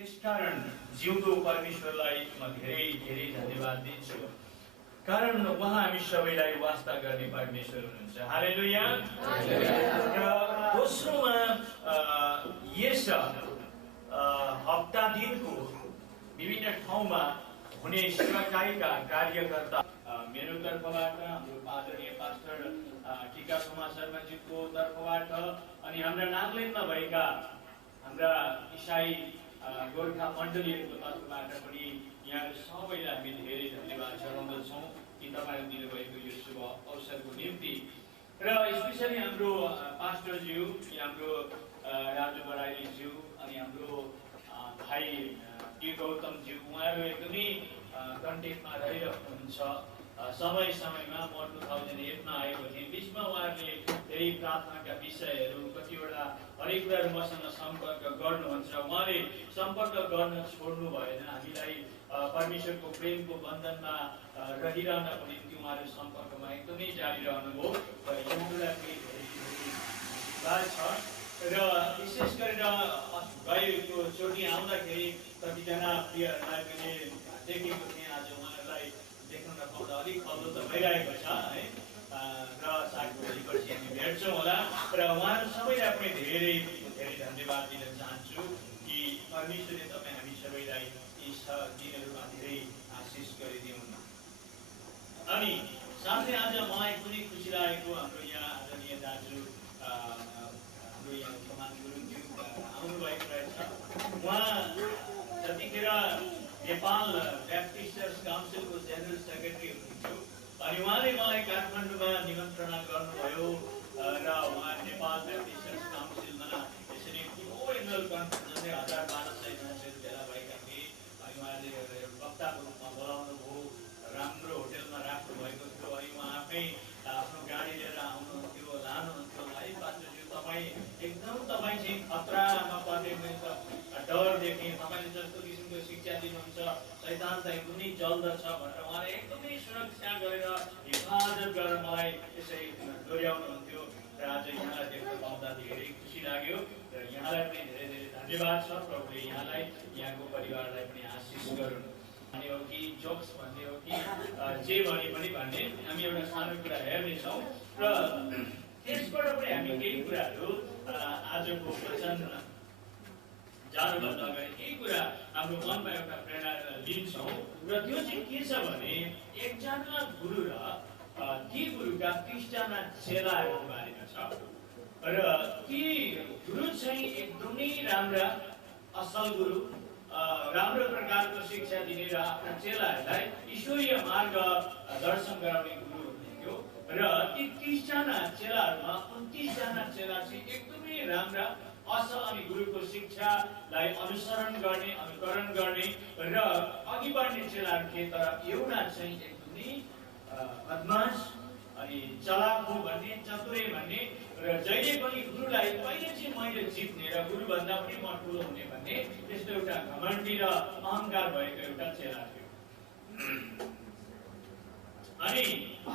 त्यसकारण जिउँदो परमेश्वरलाई म धेरै धेरै धन्यवाद दिन्छु, कारण उहाँ हामी सबैलाई वास्ता गर्ने परमेश्वर हुनुहुन्छ। हालेलुया। र दोस्रोमा यस हप्ता दिनको विभिन्न ठाउँमा हुने सेवाकाईका कार्यकर्ता मेरो तर्फबाट, हाम्रो आदरणीय पास्टर टिका कुमार शर्माजीको तर्फबाट अनि हाम्रा नागाल्यान्डमा भएका हाम्रा इसाई गोर्खा मण्डलीहरूको तर्फबाट पनि यहाँहरू सबैलाई हामी धेरै धन्यवाद चढाउँदछौँ कि तपाईँहरू दिनुभएको यो शुभ अवसरको निम्ति। र स्पेसली हाम्रो पास्टरज्यू, हाम्रो राजु बराइलीज्यू अनि हाम्रो भाइ डी गौतमज्यू, उहाँहरू एकदमै कन्टेक्टमा रहिरहनुहुन्छ। समय समयमा म 2008मा आएको थिएँ, बिचमा उहाँहरूले धेरै प्रार्थनाका विषयहरू कतिवटा हरेक कुराहरू मसँग सम्पर्क गर्नुहुन्छ। उहाँले सम्पर्क गर्न छोड्नु भएन, हामीलाई परमेश्वरको प्रेमको बन्धनमा रहिरहनको निम्ति उहाँहरू सम्पर्कमा एकदमै जारी रहनुभयो र यो कुरा पनि धेरै धन्यवाद छ। र विशेष गरेर गएको चोटि आउँदाखेरि कतिजना प्रियहरूलाई पनि देखेको थिएँ, आज उहाँहरूलाई देख्न नपाउँदा अलिक खल्लो त भइरहेको छ है। र सायद भोलिपर्सि हामी भेट्छौँ होला। र उहाँहरू सबैलाई पनि धेरै धेरै धन्यवाद दिन चाहन्छु कि परमेश्वरले तपाईँ हामी सबैलाई यी दिनहरूमा धेरै आशिष गरिदिउन्। अनि साथै आज मलाई पनि खुसी लागेको, हाम्रो यहाँ आदरणीय दाजु हाम्रो यहाँ कमान गुरुङज्यू आउनुभएको रहेछ। उहाँ जतिखेर नेपाल ब्याप्टिस्टर्स काउन्सिलको जेनरल सेक्रेटरी हुनुहुन्थ्यो अनि उहाँले मलाई काठमाडौँमा निमन्त्रणा गर्नुभयो र उहाँ नेपाल ब्याप्टिस्टर्स काउन्सिलमा यसरी ठुलो एनुअल कन्फरेन्स 1000-1200 मान्छेहरू भेला भएका थिए अनि उहाँले वक्ताको रूपमा बोलाउनु भयो, राम्रो होटेलमा राख्नु भएको थियो अनि उहाँ आफै आफ्नो गाडी लिएर आउनुहुन्थ्यो, लानुहुन्थ्यो। है पास्टरज्यू, तपाईँ एकदम तपाईँ चाहिँ खतरामा पर्ने, मैले त डर देखेँ, तपाईँले जस्तो किसिमको शिक्षा दिनुहुन्छ, शैतान त एकदमै जल्दछ भनेर उहाँले एकदमै सुरक्षा गरेर हिफाजत गरेर मलाई त्यसै डोर्याउनुहुन्थ्यो। र आज यहाँलाई देख्न पाउँदा धेरै खुसी लाग्यो र यहाँलाई पनि धेरै धेरै धन्यवाद छ। प्रभुले यहाँलाई, यहाँको परिवारलाई पनि आशिष गरून् भन्ने हो कि जोक्स भन्ने हो कि जे भने पनि भन्ने, हामी एउटा सानो कुरा हेर्नेछौँ र त्यसबाट पनि हामी केही कुराहरू आजको वचन जानुभन्दा अगाडि केही कुरा हाम्रो मनमा एउटा प्रेरणा लिन्छौँ र त्यो चाहिँ के छ भने एकजना गुरु र ती गुरुका 30जना चेलाहरूको बारेमा छ। र ती गुरु चाहिँ एकदमै राम्रा असल गुरु, राम्रो प्रकारको शिक्षा दिने र आफ्ना चेलाहरूलाई ईश्वरीय मार्ग दर्शन गराउने गुरु हुनुहुन्थ्यो। र ती 30जना चेलाहरूमा 29जना चेला चाहिँ एकदमै राम्रा असल अनि गुरुको शिक्षालाई अनुसरण गर्ने, अनुकरण गर्ने र अघि बढ्ने चेलाहरू थिए। तर एउटा चाहिँ एकदमै बदमास अनि चलाक हो भन्ने, चतुरे भन्ने र जहिले पनि गुरुलाई कहिले चाहिँ मैले जित्ने र गुरुभन्दा पनि म ठुलो हुने भन्ने त्यस्तो एउटा घमण्डी र अहङ्कार भएको एउटा चेला थियो। अनि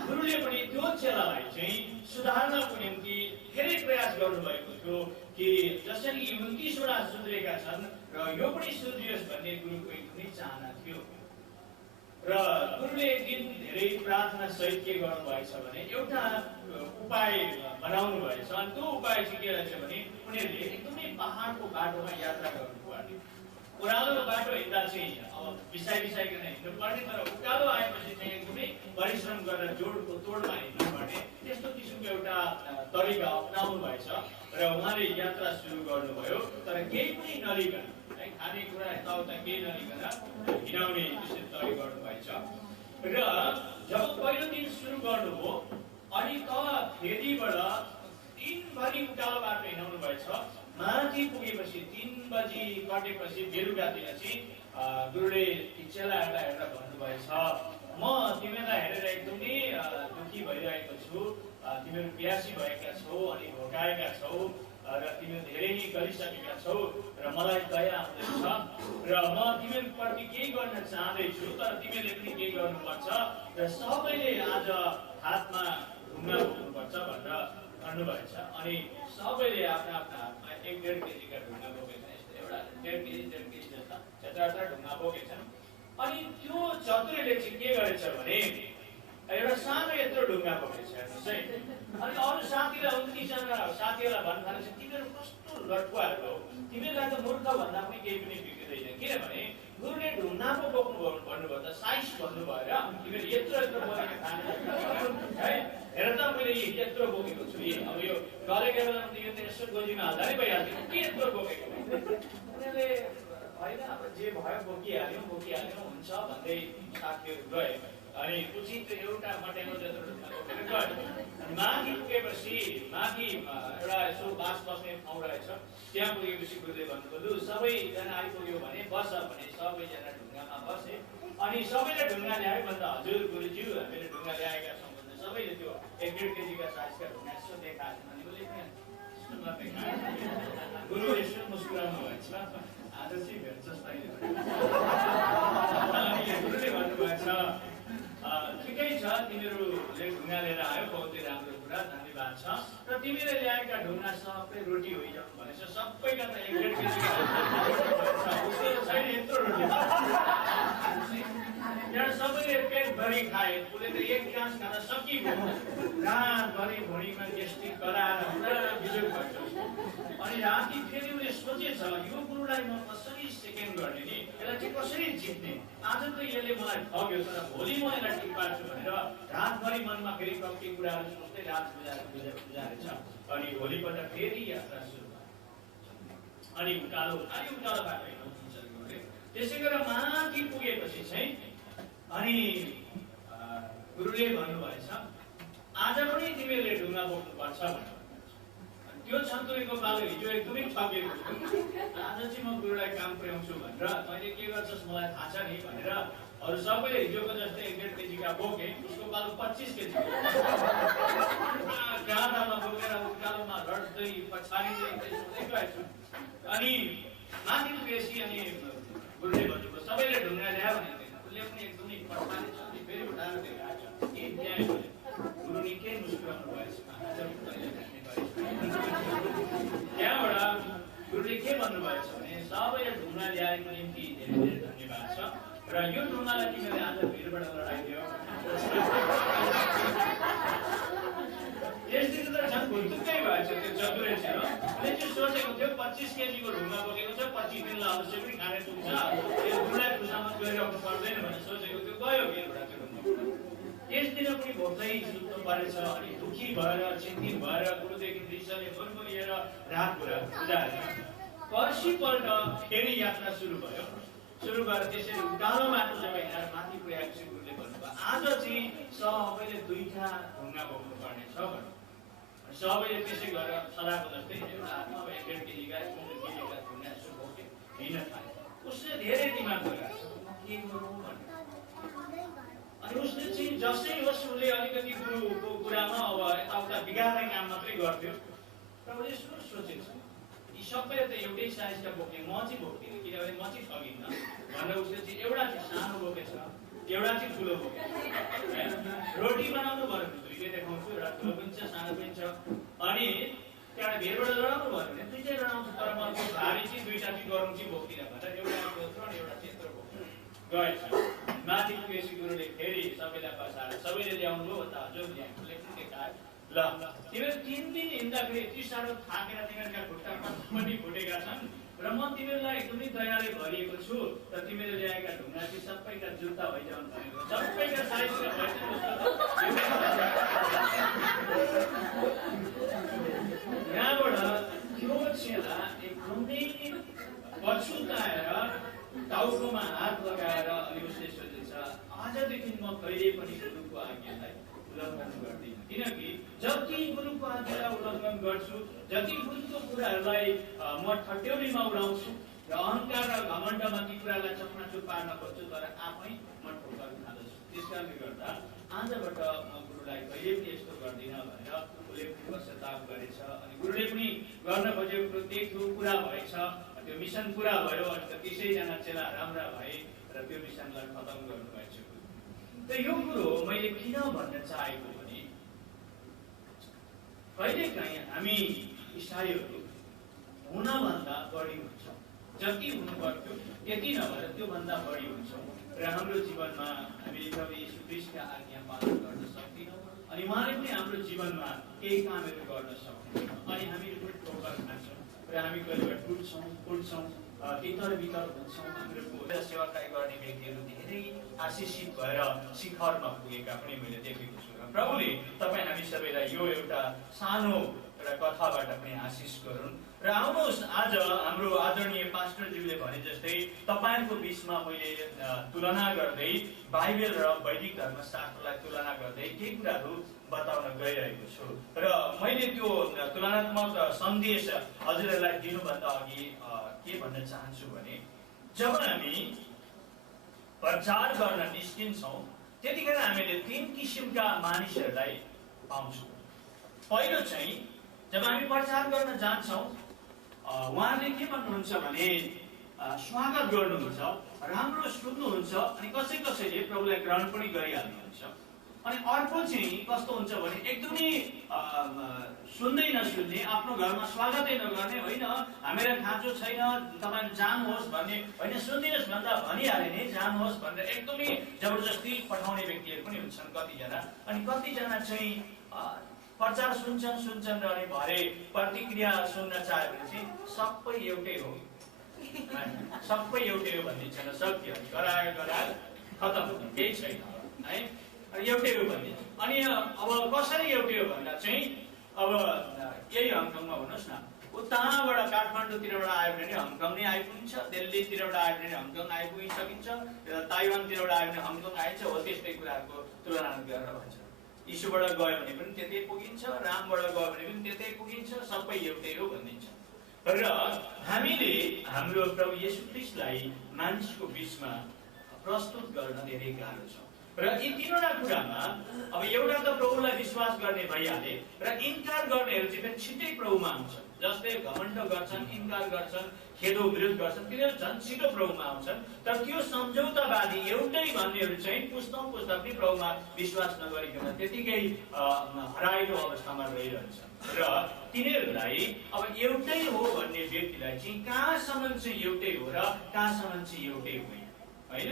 गुरुले पनि त्यो चेलालाई चाहिँ सुधार्नको निम्ति धेरै प्रयास गर्नुभएको थियो कि जसरी 29वटा सुध्रेका छन् र यो पनि सुध्रियोस् भन्ने गुरुको एकदमै चाहना थियो। र गुरुले एक दिन धेरै प्रार्थना सहित के गर्नुभएछ भने एउटा उपाय बनाउनु भएछ। अनि त्यो उपाय चाहिँ के रहेछ भने उनीहरूले एकदमै पहाडको बाटोमा यात्रा गर्नुपर्ने, ओह्रालो बाटो हिँड्दा चाहिँ अब बिसाइकन हिँड्नु पर्ने, तर उकालो आएपछि चाहिँ एकदमै परिश्रम गरेर जोडको तोडमा हिँड्नु पर्ने, त्यस्तो किसिमको एउटा तरिका अपनाउनु भएछ। र उहाँले यात्रा सुरु गर्नुभयो, तर केही पनि नलिकन है, खानेकुरा यताउता केही नलिकन हिँडाउने त्यसरी तय गर्नुभएछ। र जब पहिलो दिन सुरु गर्नुभयो अनि तल फेदीबाट दिनभरि उकालो बाटो हिँडाउनु भएछ। माथि पुगेपछि 3 बजी कटेपछि बेलुकातिर चाहिँ गुरुले चेलाहरूलाई हेरेर भन्नुभएछ, म तिमीलाई हेरेर एकदमै दुखी भइरहेको छु, तिमीहरू प्यासी भएका छौ अनि भोकाएका छौ र तिमीहरू धेरै नै गरिसकेका छौ र मलाई दया आउँदैछ र म तिमीहरूप्रति केही गर्न चाहँदैछु, तर तिमीहरूले पनि केही गर्नुपर्छ र सबैले आज हातमा ढुङ्गा बोक्नुपर्छ भनेर भन्नुभएछ। अनि सबैले आफ्ना आफ्ना हातमा 1-1.5 केजीका ढुङ्गा बोकेर यस्तो एउटा एउटा 1.5 केजी जस्ता यत्र ढुङ्गा बोकेछन्। अनि त्यो चतुरले चाहिँ के गरेछ भने एउटा सानो यत्रो ढुङ्गा बोकेछ हेर्नुहोस् है। अनि अरू साथीलाई उनीसँग साथीहरूलाई भन्न थालेछ तिमीहरू कस्तो लटुवाहरू हो, तिमीहरूलाई त मूर्ख भन्दा पनि केही पनि बिग्रिँदैन। किनभने गुरुले ढुङ्गा पो बोक्नु भन्नुभयो त साइज भन्नु भएर तिमीहरू यत्रो बोकेको खानु है। हेर त मैले यत्रो बोकेको छु, अब यो गरेको बेलामा तिमीले त यसो गोजीमा हाल्दा नै भइहाल्थ्यो, के यत्रो बोकेको उनीहरूले होइन अब जे भयो बोकिहाल्यो हुन्छ भन्दै साथीहरू गए। अनि उचित एउटा मटेनो जत्रो ढुङ्गा बोकेर गयो। माथि पुगेपछि माथि एउटा यसो बास बस्ने ठाउँ रहेछ, त्यहाँ पुगेपछि गुरुले भन्नुभयो लु सबैजना आइपुग्यो भने बस भने सबैजना ढुङ्गामा बसे। अनि सबैले ढुङ्गा ल्यायो भन्दा हजुर गुरुज्यू हामीले ढुङ्गा ल्याएका छौँ भन्दा सबैले त्यो 1.5 केजीका साइजका ढुङ्गा यसो देखाएको अनि उसले गुरु यसो मुस्कुराउनु भएछ, आज चाहिँ भेट्छ अनि गुरुले भन्नुभएछ ठिकै छ तिमीहरूले ढुङ्गा लिएर आयो बहुतै राम्रो कुरा धन्यवाद छ र तिमीले ल्याएका ढुङ्गा सबै रोटी होइजाउँ भनेछ। सबैका त 1.5 केजी छैन यत्रो रोटी त्यहाँ सबैले पेटभरि खाए। उसले त एक ग्लास खाना सकिगयो, रातभरि भुँडीमा ग्यास्ट्रिक गराएर पुरा बिजोग भएछ। अनि राति फेरि उसले सोचेछ यो गुरुलाई म कसरी सेकेन्ड गर्ने नि, यसलाई चाहिँ कसरी जित्ने, आज त यसले मलाई ठग्यो तर भोलि म यसलाई ठिक पार्छु भनेर रातभरि मनमा फेरि कति कुराहरू सोच्दै रात बुझाएछ। अनि भोलिपल्ट फेरि यात्रा सुरु भयो। अनि उकालो बाटो हिँड्नु। त्यसै गरेर माथि पुगेपछि चाहिँ अनि गुरुले भन्नुभएछ आज पनि तिमीहरूले ढुङ्गा बोक्नुपर्छ भन्नु। त्यो छन्तुरीको पालो हिजो एकदमै ठगिएको छु, आज चाहिँ म गुरुलाई काम पुर्याउँछु भनेर तैँले के गर्छस् मलाई थाहा छ नि भनेर अरू सबैले हिजोको जस्तै 1.5 केजीका बोके। उसको पालो 25 केजी गाडामा बोकेर उकालोमा रड्दै पछाडि गएछु। अनि माथि पुगेपछि अनि गुरुले भन्नुभयो सबैले ढुङ्गा ल्यायो भने उसले पनि एकदमै पछाडि छ फेरि उठाएर देखाएको छ के ल्यायो भने गुरु निकै मुस्कुराउनु भएछ। त्यहाँबाट गुरुले के भन्नुभएछ भने सबैले ढुङ्गा ल्याएको निम्ति धेरै धेरै धन्यवाद छ र यो ढुङ्गालाई तिमीले आज भिरबाट लडाइदियो। यस दिन त झन् भुर्तुक्कै भएछ त्यो चतुरे थियो। उसले चाहिँ सोचेको थियो 25 केजीको ढुङ्गा बोकेको छ 25 दिनलाई अवश्य पनि खाने पुग्छ, यो गुरुलाई खुसामा गइरहेको पर्दैन भनेर सोचेको थियो। गयो भिरबाट त्यो ढुङ्गा। त्यस दिन पनि भोक्दै सुत्नु परेछ। अनि दुखी भएर चिन्तित भएर गुरुदेखि रिसले मुरमुरिएर रात कुरा बुझाएर पर्सिपल्ट फेरि यात्रा सुरु भयो। सुरु भएर त्यसरी उकालो बाटो जब हिँडेर माथि पुगेपछि गुरुले भन्नुभयो आज चाहिँ सबैले 2टा ढुङ्गा बोक्नु पर्ने छ भन्नु। सबैले त्यसै गरेर सदाको जस्तै एउटा हातमा 1.5 केजीका ढुङ्गा यसो बोके हिँड्न थाले। उसले धेरै दिमाग लगाएको छ के गरौँ भन्ने। अनि उसले चाहिँ जसै होस् उसले अलिकति गुरुको कुरामा अब यताउता बिगार्ने काम मात्रै गर्थ्यो र उसले सोचेको छ यी सबैले त एउटै साइजका बोके म चाहिँ बोक्दिनँ किनभने म चाहिँ ठगिन्न भनेर उसले चाहिँ एउटा चाहिँ सानो बोकेछ एउटा चाहिँ ठुलो बोकेछ। रोटी बनाउनु भयो भने 2टै देखाउँछु, एउटा ठुलो पनि छ सानो पनि छ। अनि त्यहाँबाट भिरबाट लडाउनु भयो भने 2टै लडाउँछु तर म भारी चाहिँ 2टा चाहिँ गरौँ चाहिँ बोक्दिनँ भनेर एउटा यत्रो अनि एउटा यत्रो बोकेर गएछ। माथि पुगेपछि गुरुले फेरि सबैलाई बसाएर सबैले ल्याउनु भयो भन्दा हजुर ल्याएकोले पनि देखायो ल तिमीहरू 3 दिन हिँड्दाखेरि यति साह्रो थाकेर तिमीहरूका खुट्टा पनि फुटेका छन् र म तिमीहरूलाई एकदमै दयाले भरिएको छु र तिमीले ल्याएका ढुङ्गा चाहिँ सबैका जुत्ता भइजाउन् भनेको सबैका साइजका भइजाउन्। यहाँबाट त्यो चेला एकदमै पछुताएर टाउकोमा हात लगाएर अनि उसले सोचेछ आजदेखि म कहिले पनि गुरुको आज्ञालाई उल्लङ्घन गर्दिनँ। किनकि जति गुरुको आज्ञालाई उल्लङ्घन गर्छु, जति गुरुको कुराहरूलाई म ठट्यौलीमा उडाउँछु र अहङ्कार र घमण्डमा ती कुरालाई चकनाचुर पार्न खोज्छु तर आफै म ठोक्कर खाँदछु। त्यस कारणले गर्दा आजबाट म गुरुलाई कहिले पनि यस्तो गर्दिनँ भनेर उसले पश्चाताप गरेछ। अनि गुरुले पनि गर्न खोजेको त्यही कुरा भएछ, त्यो मिसन पुरा भयो। अनि त 30जना चेला राम्रा भए र त्यो मिसनलाई खतम गर्नुभएछ। त यो कुरो मैले किन भन्न चाहेको भने कहिलेकाहीँ हामी इसाईहरू हुनभन्दा बढी हुन्छ। जति हुनु पर्थ्यो त्यति नभएर त्योभन्दा बढी हुन्छौँ र हाम्रो जीवनमा हामीले प्रभु येशू ख्रीष्टका आज्ञा पालन गर्न सक्दैनौँ अनि उहाँले पनि हाम्रो जीवनमा केही कामहरू गर्न सक्दैनौँ अनि हामीले पनि ठोकर खान्छौँ र हामी कहिलेबाट उठ्छौँ भित्र हुन्छौँ। हाम्रो सेवाकाई गर्ने व्यक्तिहरू धेरै आशिषित भएर शिखरमा पुगेका पनि मैले देखेको छु र प्रभुले तपाईँ हामी सबैलाई यो एउटा सानो एउटा कथाबाट पनि आशिष गरून् र आउनुहोस् आज हाम्रो आदरणीय पास्टरज्यूले भने जस्तै तपाईँहरूको बिचमा मैले तुलना गर्दै बाइबल र वैदिक धर्मशास्त्रलाई तुलना गर्दै केही कुराहरू बताउन गइरहेको छु र मैले त्यो तुलनात्मक सन्देश हजुरहरूलाई दिनुभन्दा अघि के भन्न चाहन्छु भने जब हामी प्रचार गर्न निस्किन्छौँ त्यतिखेर हामीले 3 किसिमका मानिसहरूलाई पाउँछौँ। पहिलो चाहिँ जब हामी प्रचार गर्न जान्छौँ उहाँले के भन्नुहुन्छ भने स्वागत गर्नुहुन्छ, राम्रो सुन्नुहुन्छ अनि कसैले प्रभुलाई ग्रहण पनि गरिहाल्नुहुन्छ। अनि अर्को चाहिँ कस्तो हुन्छ भने एकदमै सुन्दै नसुन्ने, आफ्नो घरमा स्वागतै नगर्ने, होइन हामीलाई खाँचो छैन तपाईँ जानुहोस् भन्ने, होइन सुनिदिनुहोस् भन्दा भनिहाले नि जानुहोस् भनेर एकदमै जबरजस्ती पठाउने व्यक्तिहरू पनि हुन्छन् कतिजना। अनि कतिजना चाहिँ प्रचार सुन्छन् र अनि भरे प्रतिक्रिया सुन्न चाह्यो भने चाहिँ सबै एउटै हो भनिदिन्छ, सक्यो गरायो खतम, केही छैन है, एउटै हो भनिदिन्छ। अनि अब कसरी एउटै हो भन्दा चाहिँ अब यही हङकङमा भन्नुहोस् न, उताबाट काठमाडौँतिरबाट आयो भने हङकङ नै आइपुग्छ, दिल्लीतिरबाट आयो भने हङकङ आइपुगिसकिन्छ, ताइवानतिरबाट आयो भने हङकङ आइन्छ, हो त्यस्तै कुराहरूको तुलना गरेर भन्छ। यीशुबाट गयो भने पनि त्यतै पुगिन्छ, रामबाट गयो भने पनि त्यतै पुगिन्छ, सबै एउटै हो भनिदिन्छ। र हामीले हाम्रो प्रभु येशू ख्रीष्टलाई मानिसको बिचमा प्रस्तुत गर्न धेरै गाह्रो छ र यी तीनवटा कुरामा अब एउटा त प्रभुलाई विश्वास गर्ने भइहाले र इन्कार गर्नेहरू चाहिँ फेरि छिट्टै प्रभुमा आउँछन्। जसले घमण्ड गर्छन्, इन्कार गर्छन्, खेदो विरोध गर्छन्, तिनीहरू झन् छिटो प्रभुमा आउँछन्। तर त्यो सम्झौतावादी एउटै भन्नेहरू चाहिँ पुस्ता पनि प्रभुमा विश्वास नगरिकन त्यतिकै हराएको अवस्थामा रहिरहन्छन् र तिनीहरूलाई अब एउटै हो भन्ने व्यक्तिलाई चाहिँ कहाँसम्म चाहिँ एउटै हो र कहाँसम्म चाहिँ एउटै होइन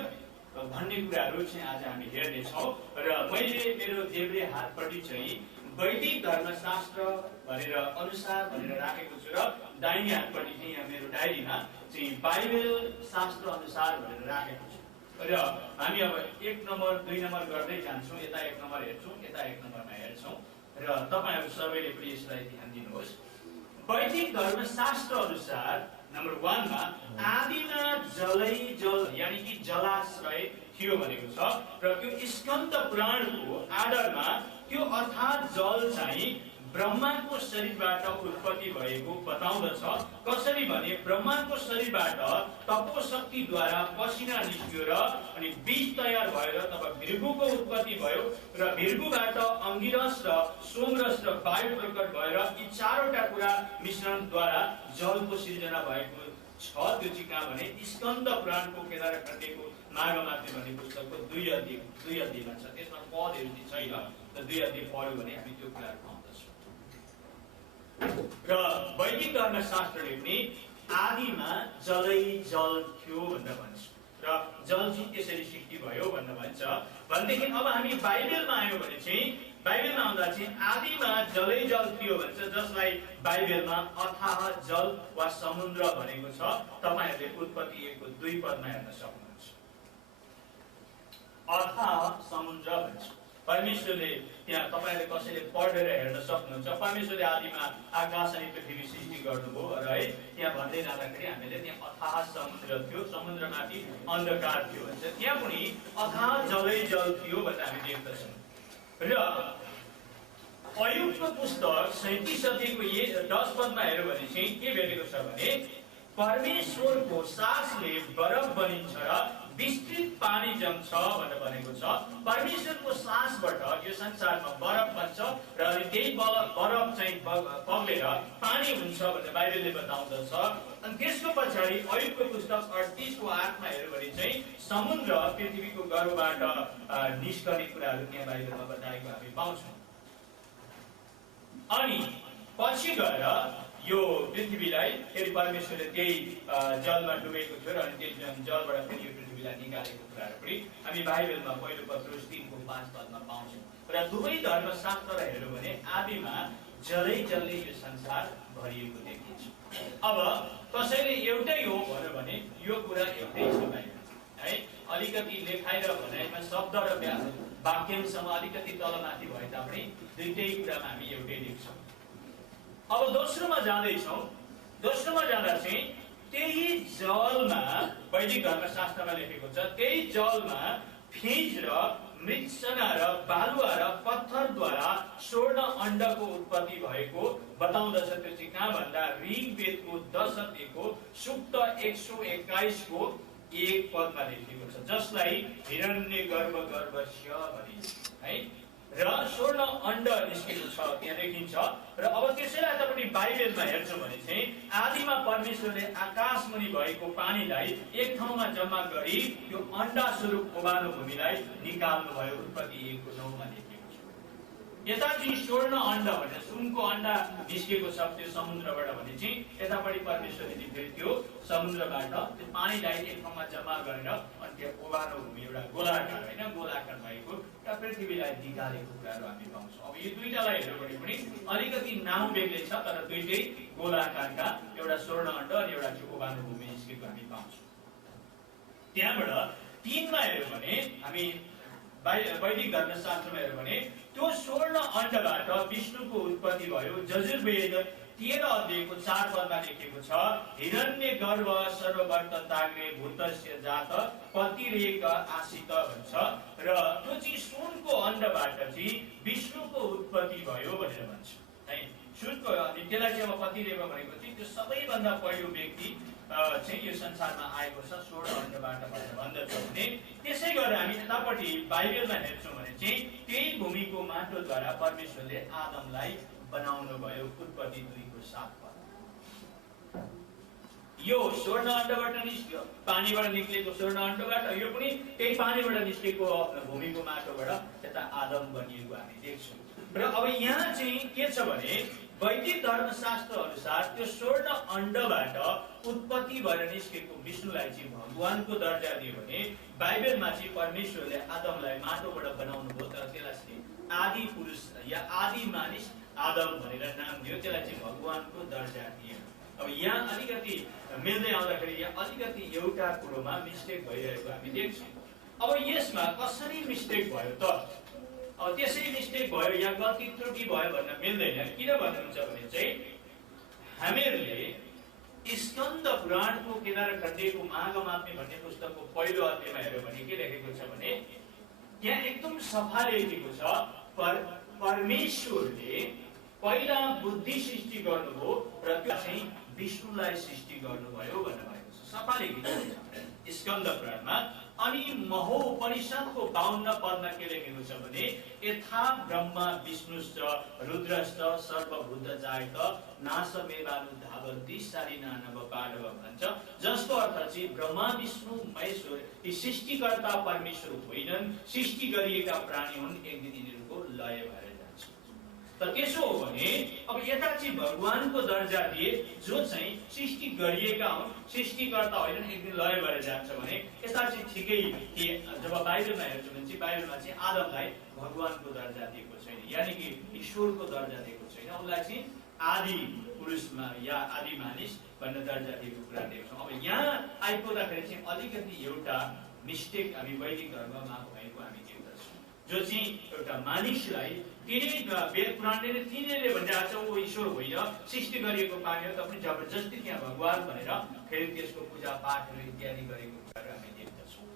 भन्ने कुराहरू चाहिँ आज हामी हेर्नेछौँ। र मैले मेरो देब्रे हातपट्टि चाहिँ वैदिक धर्मशास्त्र भनेर अनुसार भनेर राखेको छु र दाहिने हातपट्टि चाहिँ यहाँ मेरो डायरीमा चाहिँ बाइबल शास्त्र अनुसार भनेर राखेको छु र हामी अब 1 नम्बर 2 नम्बर गर्दै जान्छौँ, यता 1 नम्बर हेर्छौँ, यता 1 नम्बरमा हेर्छौँ र तपाईँहरू सबैले पनि यसलाई ध्यान दिनुहोस्। वैदिक धर्मशास्त्र अनुसार नम्बर 1 मा आदिमा जल यानी कि जलाशय थियो भनेको छ र त्यो स्कन्द पुराणको आधारमा त्यो अर्थात् जल चाहिँ ब्रह्माको शरीरबाट उत्पत्ति भएको बताउँदछ। कसरी भने ब्रह्माको शरीरबाट तपोशक्तिद्वारा पसिना निस्कियो र अनि बीज तयार भएर तब भृगुको उत्पत्ति भयो र भृगुबाट अंगिरस र सोमरस र वायु प्रकट भएर यी चारवटा कुरा मिश्रणद्वारा जलको सिर्जना भएको छ। त्यो चाहिँ कहाँ भने स्कन्द पुराणको केदार खण्डेको माघमात्रे भन्ने पुस्तकको 2 अध्यायमा छ। त्यसमा पदहरू चाहिँ छैन, 2 अध्याय पढ्यो भने हामी त्यो कुराहरू पाउँदछौँ। र वैदिक धर्मशास्त्रले पनि आदिमा जलै जल थियो भनेर भन्छ र जल चाहिँ त्यसरी सृष्टि भयो भनेर भन्छ। भनेदेखि अब हामी बाइबलमा आयौँ भने चाहिँ बाइबलमा आउँदा चाहिँ आदिमा जलै जल थियो भन्छ, जसलाई बाइबलमा अथाह जल वा समुद्र भनेको छ। तपाईँहरूले उत्पत्ति 1को 2 पदमा हेर्न सक्नुहुन्छ। अथाह समुद्र भन्छ। परमेश्वरले त्यहाँ तपाईँहरूले कसैले पढेर हेर्न सक्नुहुन्छ। परमेश्वरले आदिमा आकाश अनि पृथ्वी सृष्टि गर्नुभयो र है त्यहाँ भन्दै जाँदाखेरि हामीले त्यहाँ अथाह समुद्र थियो, समुद्रमाथि अन्धकार थियो भन्छ। त्यहाँ पनि अथाह जलै जल थियो भनेर हामी देख्दछौँ। र अयुबको पुस्तक 37 अध्यायको 10 पदमा हेर्यो भने चाहिँ के भेटेको छ भने परमेश्वरको सासले बरफ बनिन्छ र विस्तृत पानी जम्छ भनेर भनेको छ। परमेश्वरको सासबाट यो संसारमा बरफ बन्छ र अनि त्यही बरफ चाहिँ पग्लेर पानी हुन्छ भनेर बाइबलले बताउँदछ। अनि त्यसको पछाडि अयुबको पुस्तक 38 को 8 मा हेर्यो भने चाहिँ समुद्र पृथ्वीको गर्भबाट निस्कने कुराहरू त्यहाँ बाइबलमा बताएको हामी पाउँछौँ। अनि पछि गएर यो पृथ्वीलाई फेरि परमेश्वरले त्यही जलमा डुबेको थियो र अनि त्यही जलबाट फेरि यो पृथ्वीलाई निकालेको कुराहरू पनि हामी बाइबलमा पहिलो पत्रुस 3:5 पाउँछौँ। र दुवै धर्मशास्त्रलाई हेर्यो भने आदिमा जलै जल्दै यो संसार भरिएको देखिन्छ। अब कसैले एउटै हो भन्यो भने यो कुरा एउटै छ है। अलिकति लेखाइ र भनाइमा शब्द र वाक्यांशमा अलिकति तलमाथि भए तापनि दुईटै कुरामा हामी एउटै देख्छौँ। अब दोस्रोमा जाँदैछौँ। दोस्रोमा जाँदा चाहिँ त्यही जलमा वैदिक धर्मशास्त्रमा लेखेको छ, त्यही जलमा फिज र मृत्सना र बालुवा र पत्थरद्वारा स्वर्ण अण्डको उत्पत्ति भएको बताउँदछ। त्यो चाहिँ कहाँ भन्दा ऋग्वेदको 10 अध्यायको सूक्त 121 को 1 पदमा लेखिएको छ, जसलाई हिरण्यगर्भ गर्भस्य भनिन्छ है। र स्वर्ण अण्ड निस्केको छ त्यहाँ देखिन्छ। र अब त्यसैलाई तपाईले बाइबलमा हेर्छौँ भने चाहिँ आदिमा परमेश्वरले आकाशमुनि भएको पानीलाई एक ठाउँमा जम्मा गरी त्यो अण्डा स्वरूप ओबानो भूमिलाई निकाल्नु भयो। उत्पत्ति 1:9 मा लेखिएको छ। यता चाहिँ स्वर्ण अण्ड भने सुनको अण्डा निस्केको छ त्यो समुद्रबाट भने चाहिँ यतापट्टि परमेश्वरले फेरि त्यो समुद्रबाट त्यो पानीलाई एक ठाउँमा जम्मा गरेर अनि त्यो ओबानो भूमि एउटा गोलाकार होइन गोलाकार भएको एउटा पृथ्वीलाई निकालेको कुराहरू हामी पाउँछौँ। अब यो दुईटालाई हेर्नु भने पनि अलिकति नाम बेग्लै छ तर दुईटै गोलाकारका एउटा स्वर्ण अण्ड अनि एउटा ओबानो भूमि निस्केको हामी पाउँछौँ। त्यहाँबाट 3 मा हेर्यो भने हामी वैदिक धर्मशास्त्रमा हेर्यो भने त्यो स्वर्ण अण्डबाट विष्णुको उत्पत्ति भयो। यजुर्वेद 13 अध्यायको 4 पदमा लेखेको छ, हिरण्यगर्भ सर्ववर्तताग्रे भूतस्य जात पतिरेक आशित भन्छ। र त्यो चाहिँ सुनको अण्डबाट चाहिँ विष्णुको उत्पत्ति भयो भनेर भन्छ है। सुनको अनि त्यसलाई चाहिँ अब पतिरेक भनेको चाहिँ त्यो सबैभन्दा पहिलो व्यक्ति चाहिँ यो संसारमा आएको छ स्वर्ण अण्डबाट भनेर भन्दछ भने त्यसै गरेर हामी यतापट्टि बाइबलमा हेर्छौँ भने चाहिँ त्यही भूमिको माटोद्वारा परमेश्वरले आदमलाई बनाउनु भयो। उत्पत्ति 2:7 पद। यो स्वर्ण अण्डबाट निस्क्यो, पानीबाट निस्केको स्वर्ण अण्डबाट, यो पनि त्यही पानीबाट निस्केको भूमिको माटोबाट यता आदम बनिएको हामी देख्छौँ। र अब यहाँ चाहिँ के छ भने वैदिक धर्मशास्त्र अनुसार त्यो स्वर्ण अण्डबाट उत्पत्ति भएर निस्केको विष्णुलाई चाहिँ भगवानको दर्जा दियो भने बाइबलमा चाहिँ परमेश्वरले आदमलाई माटोबाट बनाउनु भयो तर त्यसलाई चाहिँ आदि पुरुष या आदि मानिस आदम भनेर नाम दियो, त्यसलाई चाहिँ भगवानको दर्जा दियो। अब यहाँ अलिकति मिल्दै आउँदाखेरि यहाँ अलिकति एउटा कुरोमा मिस्टेक भइरहेको हामी देख्छौँ। अब यसमा कसरी मिस्टेक भयो त? अब त्यसै मिस्टेक भयो या गलती त्रुटि भयो भन्न मिल्दैन। किन भन्नुहुन्छ भने चाहिँ हामीहरूले स्कन्द पुराणको केदार खण्डेको महागमात्मे भन्ने पुस्तकको पहिलो अध्यायमा हेर्यो भने के लेखेको छ भने त्यहाँ एकदम सफा लेखेको छ, परमेश्वरले पहिला बुद्धि सृष्टि गर्नुभयो र त्यो चाहिँ विष्णुलाई सृष्टि गर्नुभयो भनेर भएको छ, सफा लेखेको छ स्कन्द पुराणमा। अनि महोपनिषदको 52 पदमा के लेखेको छ भने यथा ब्रह्मा विष्णुश्च रुद्रश्च सर्वभूत जायत नाशमेवानुधावन्ति सारिनानव पाडव भन्छ, जसको अर्थ चाहिँ ब्रह्मा विष्णु महेश्वर यी सृष्टिकर्ता परमेश्वर होइनन्, सृष्टि गरिएका प्राणी हुन्, एक दिन यिनीहरूको लय भएर जान्छ। तर त्यसो हो भने अब यता चाहिँ भगवानको दर्जा दिए जो चाहिँ सृष्टि गरिएका हुन्, सृष्टिकर्ता होइनन्, एक दिन लय भएर जान्छ भने यता चाहिँ ठिकै कि जब बाइबलमा हेर्छौँ भने चाहिँ बाइबलमा चाहिँ आदमलाई भगवानको दर्जा दिएको छैन, यानि कि ईश्वरको दर्जा दिएको छैन, उनलाई चाहिँ आदि पुरुषमा या आदि मानिस भन्ने दर्जा दिएको कुरा देख्छौँ। अब यहाँ आइपुग्दाखेरि चाहिँ अलिकति एउटा मिस्टेक हामी वैदिक धर्ममा भएको हामी देख्दछौँ, जो चाहिँ एउटा मानिसलाई तिनै वेद पुराणले तिनीहरूले भनिरहेको छ ऊ ईश्वर होइन, सृष्टि गरिएको प्राणी हो, तपाईँ जबरजस्ती त्यहाँ भगवान भनेर फेरि त्यसको पूजा पाठहरू इत्यादि गरेको कुराहरू हामी देख्दछौँ।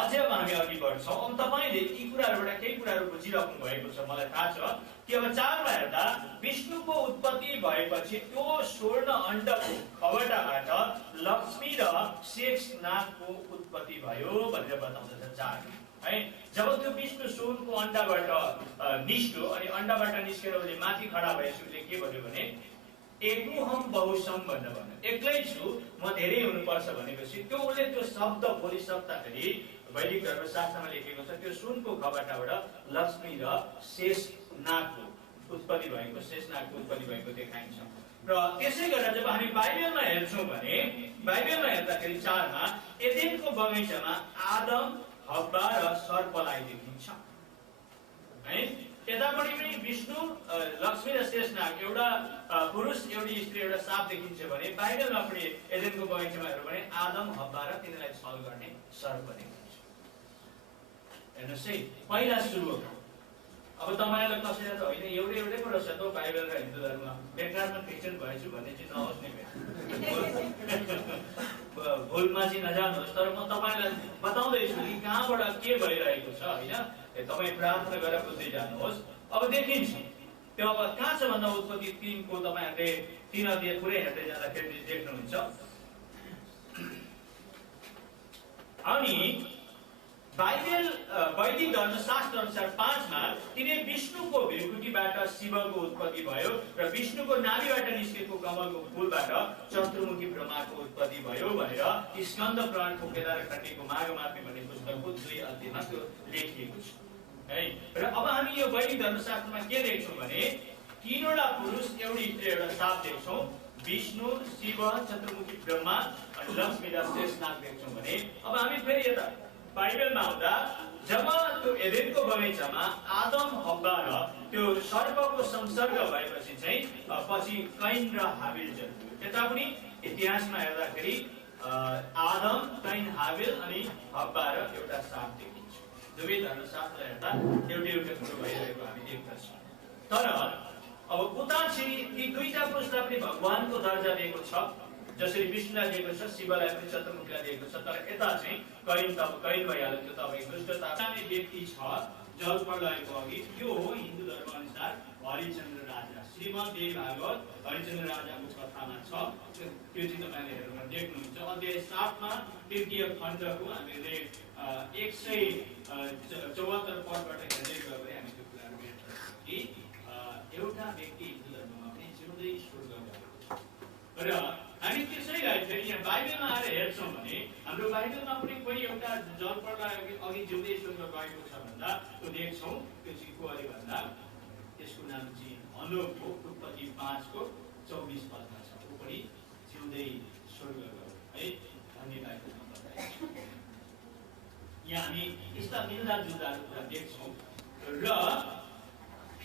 अझै अब हामी अघि बढ्छौँ। अब तपाईँले यी कुराहरूबाट केही कुराहरू बुझिराख्नु भएको छ मलाई थाहा छ कि अब 4 मा हेर्दा विष्णुको उत्पत्ति भएपछि त्यो स्वर्ण अण्डको खबटाबाट लक्ष्मी र शेषनागको उत्पत्ति भयो भनेर बताउँदछ 4 है। जब त्यो विष्णु सुनको अण्डाबाट निस्क्यो अनि अण्डाबाट निस्केर उसले माथि खडा भएपछि उसले के भन्यो भने एकोहम बहुसम भनेर भन्यो, एक्लै छु म धेरै हुनुपर्छ भनेपछि त्यो उसले त्यो शब्द बोलिसक्दाखेरि वैदिक धर्मशास्त्रमा लेखेको छ त्यो सुनको खबटाबाट लक्ष्मी र शेषनागको उत्पत्ति भएको, शेषनागको उत्पत्ति भएको देखाइन्छ। र त्यसै गरेर जब हामी बाइबलमा हेर्छौँ भने बाइबलमा हेर्दाखेरि 4 मा एदेनको बगैँचामा आदम, हव्वा र सर्पलाई देखिन्छ है। यतापट्टि पनि विष्णु, लक्ष्मी र शेषनाग, एउटा पुरुष एउटी स्त्री एउटा साप देखिन्छ भने बाइबलमा पनि एदेनको बगैँचामा हेर्यो भने आदम, हव्वा र तिनीलाई छल गर्ने सर्प देखिन्छ। हेर्नुहोस् है, पहिला सुरु हो। अब तपाईहरुलाई कसैले त होइन एउटै पो रहेछ त बाइबल र हिन्दू धर्म, बेकारमा क्रिस्चियन भएछु भन्ने चाहिँ नहोस् नि। भुलमा चाहिँ नजानुहोस्, तर म तपाईलाई बताउँदैछु कि कहाँबाट के भइरहेको छ होइन। तपाईँ प्रार्थना गरेर बुझ्दै जानुहोस्। अब देखिन्छ त्यो अब कहाँ छ भन्दा उत्पत्ति 3 को तपाईहरुले 3 अध्याय पुरै हेर्दै जाँदाखेरि देख्नुहुन्छ। अनि बाइबल वैदिक धर्मशास्त्र अनुसार 5 मा तिनी विष्णुको भिरकुटीबाट शिवको उत्पत्ति भयो र विष्णुको नाभिबाट निस्केको कमलको फूलबाट चतुर्मुखी ब्रह्माको उत्पत्ति भयो भनेर स्कन्द पुराणको केदार खण्डीको माघमार्गे भन्ने पुस्तकको 2 अध्यायमा त्यो लेखिएको छ है। र अब हामी यो वैदिक धर्मशास्त्रमा के देख्छौँ भने 3 वटा पुरुष एउटी स्त्री एउटा साप देख्छौँ। विष्णु, शिव, चतुर्मुखी ब्रह्मा अनि लक्ष्मी र शेषनाग देख्छौँ भने अब हामी फेरि यता बाइबलमा आउँदा जब त्यो एदेनको बगैँचामा आदम, हव्वा र त्यो सर्पको संसर्ग भएपछि चाहिँ पछि कैन र हाबिल जन्मियो। त्यता पनि इतिहासमा हेर्दाखेरि आदम, कैन, हाबिल अनि हव्वा र एउटा साप देखिन्छ। दुवै धर्मशास्त्र हेर्दा एउटै कुरो भइरहेको हामी देख्दछौँ। तर अब उता चाहिँ ती दुईटा पुरुषलाई पनि भगवानको दर्जा दिएको छ, जसरी विष्णुलाई दिएको छ, शिवलाई पनि चतुर्मुखीलाई दिएको छ। तर यता चाहिँ कैन भइहाल्यो, त्यो तपाईँको दुष्टता व्यक्ति छ जलप्रलयको अघि। त्यो हो हिन्दू धर्म अनुसार हरिचन्द्र राजा। श्रीमद् देवी भागवत हरिचन्द्र राजाको कथामा छ, त्यो चाहिँ तपाईँले हेर्नु देख्नुहुन्छ। अध्याय 7 मा तृतीय खण्डको हामीले 174 पदबाट हेर्दै गयो भने हामी त्यो कुराहरू भेट्छौँ कि एउटा व्यक्ति हिन्दू धर्ममा पनि जिउँदै स्वर्ग गएको छ। र हामी त्यसैलाई फेरि यहाँ बाइबलमा आएर हेर्छौँ भने हाम्रो बाइबलमा पनि कोही एउटा जलप्रलय अघि जिउँदै स्वर्ग गएको छ भन्दा त्यो देख्छौँ। त्यो चाहिँ को अरे भन्दा त्यसको नाम चाहिँ हनोक हो। उत्पत्ति 5 को 24 पदमा छ। ऊ पनि जिउँदै स्वर्ग गयो है। धन्यवाद। यहाँ हामी यस्ता मिल्दाजुल्दाहरू कुरा देख्छौँ। र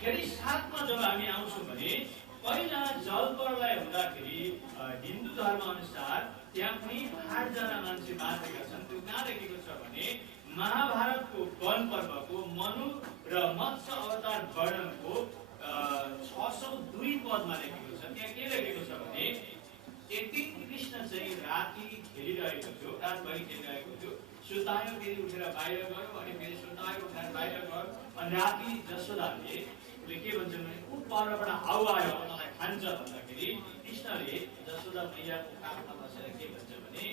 फेरि 7 मा जब हामी आउँछौँ भने पहिला जलप्रलय हुँदाखेरि हिन्दू धर्म अनुसार त्यहाँ पनि 8 जना मान्छे बाँचेका छन्। त्यो कहाँ लेखेको छ भने महाभारतको वन पर्वको मनु र मत्स्य अवतार वर्णनको 602 पदमा लेखेको छ। त्यहाँ के लेखेको छ भने एक दिन कृष्ण चाहिँ राति खेलिरहेको थियो, रातभरि खेलिरहेको थियो। सुतायो, फेरि उठेर बाहिर गयो, अनि फेरि सुतायो, उठेर बाहिर गयो। अनि राति जसोदाले के भन्छ भने ऊ परबाट हाउ आयो मलाई खान्छ भन्दाखेरि कृष्णले जसोदा मैयाको काखमा बसेर के भन्छ भने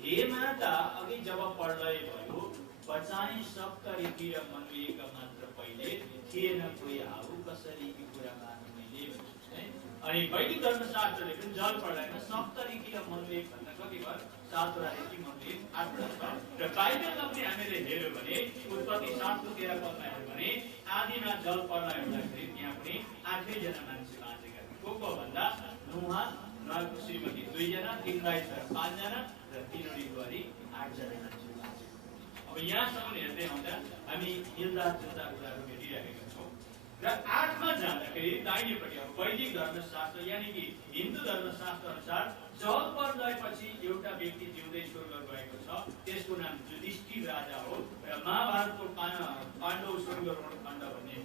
हे माता, अघि जब प्रलय भयो बचाई सप्तऋषि र मनुएका मात्र पहिले थिएन कोही हाउ, कसरी यो कुरा मान्नु मैले भन्छ है। अनि वैदिक धर्मशास्त्रले पनि जलप्रलयमा सप्तऋषि र मनुएक भन्दा कति भयो? 7 वटा ऋषि, मनुएक 8 वटा छ। र बाइबलमा पनि हामीले हेर्यो भने उत्पत्ति 7 को 13 पदमा हेर्यो भने आदिमा जलप्रलय हुँदाखेरि त्यहाँ पनि 8 जना मान्छे बाँचेका थिए। को भन्दा नुहाको श्रीमती 2 जना, 3 भाइ 5 जना र 3 बुहारी 8 जना मान्छे बाँचेका। अब यहाँसम्म हेर्दै आउँदा हामी मिल्दाजुल्दा कुराहरू भेटिरहेका छौँ। र 8 मा जाँदाखेरि दाहिनेपट्टि अब वैदिक धर्मशास्त्र यानि कि हिन्दू धर्मशास्त्र अनुसार जलप्रलयपछि एउटा व्यक्ति जिउँदै स्वर्ग गएको छ। त्यसको नाम युधिष्ठिर राजा हो। र महाभारतको पाण्डव स्वर्गारोहण खण्ड भन्ने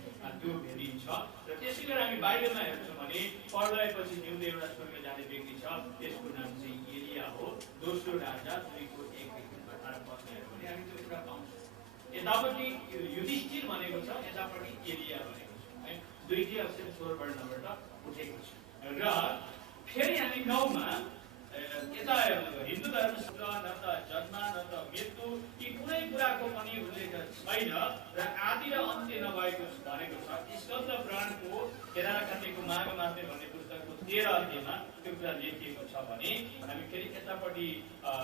त्यो भेटिन्छ। र त्यसै गरी हामी बाइबलमा हेर्छौँ भने प्रलयपछि जिउँदै एउटा स्वर्ग जाने व्यक्ति छ, त्यसको नाम चाहिँ एलिया हो। दोस्रो राजा 2 को 1-18 पदमा हेर्यो भने हामी त्यो कुरा पाउँछौँ। यतापट्टि युधिष्ठिर भनेको छ, यतापट्टि एलिया भनेको छ है। दुईटै अक्षर स्वर वर्णबाट उठेको छ। र फेरि हामी 9 मा यता हिन्दू धर्मशास्त्र न त जन्म न त मृत्यु यी कुनै कुराको पनि उल्लेख छैन र आदि र अन्त्य नभएको भनेको छ। स्कन्द पुराणको केदार खण्डीको माघमार्गे भन्ने पुस्तकको 13 अध्यायमा त्यो कुरा लेखिएको छ भने हामी फेरि यतापट्टि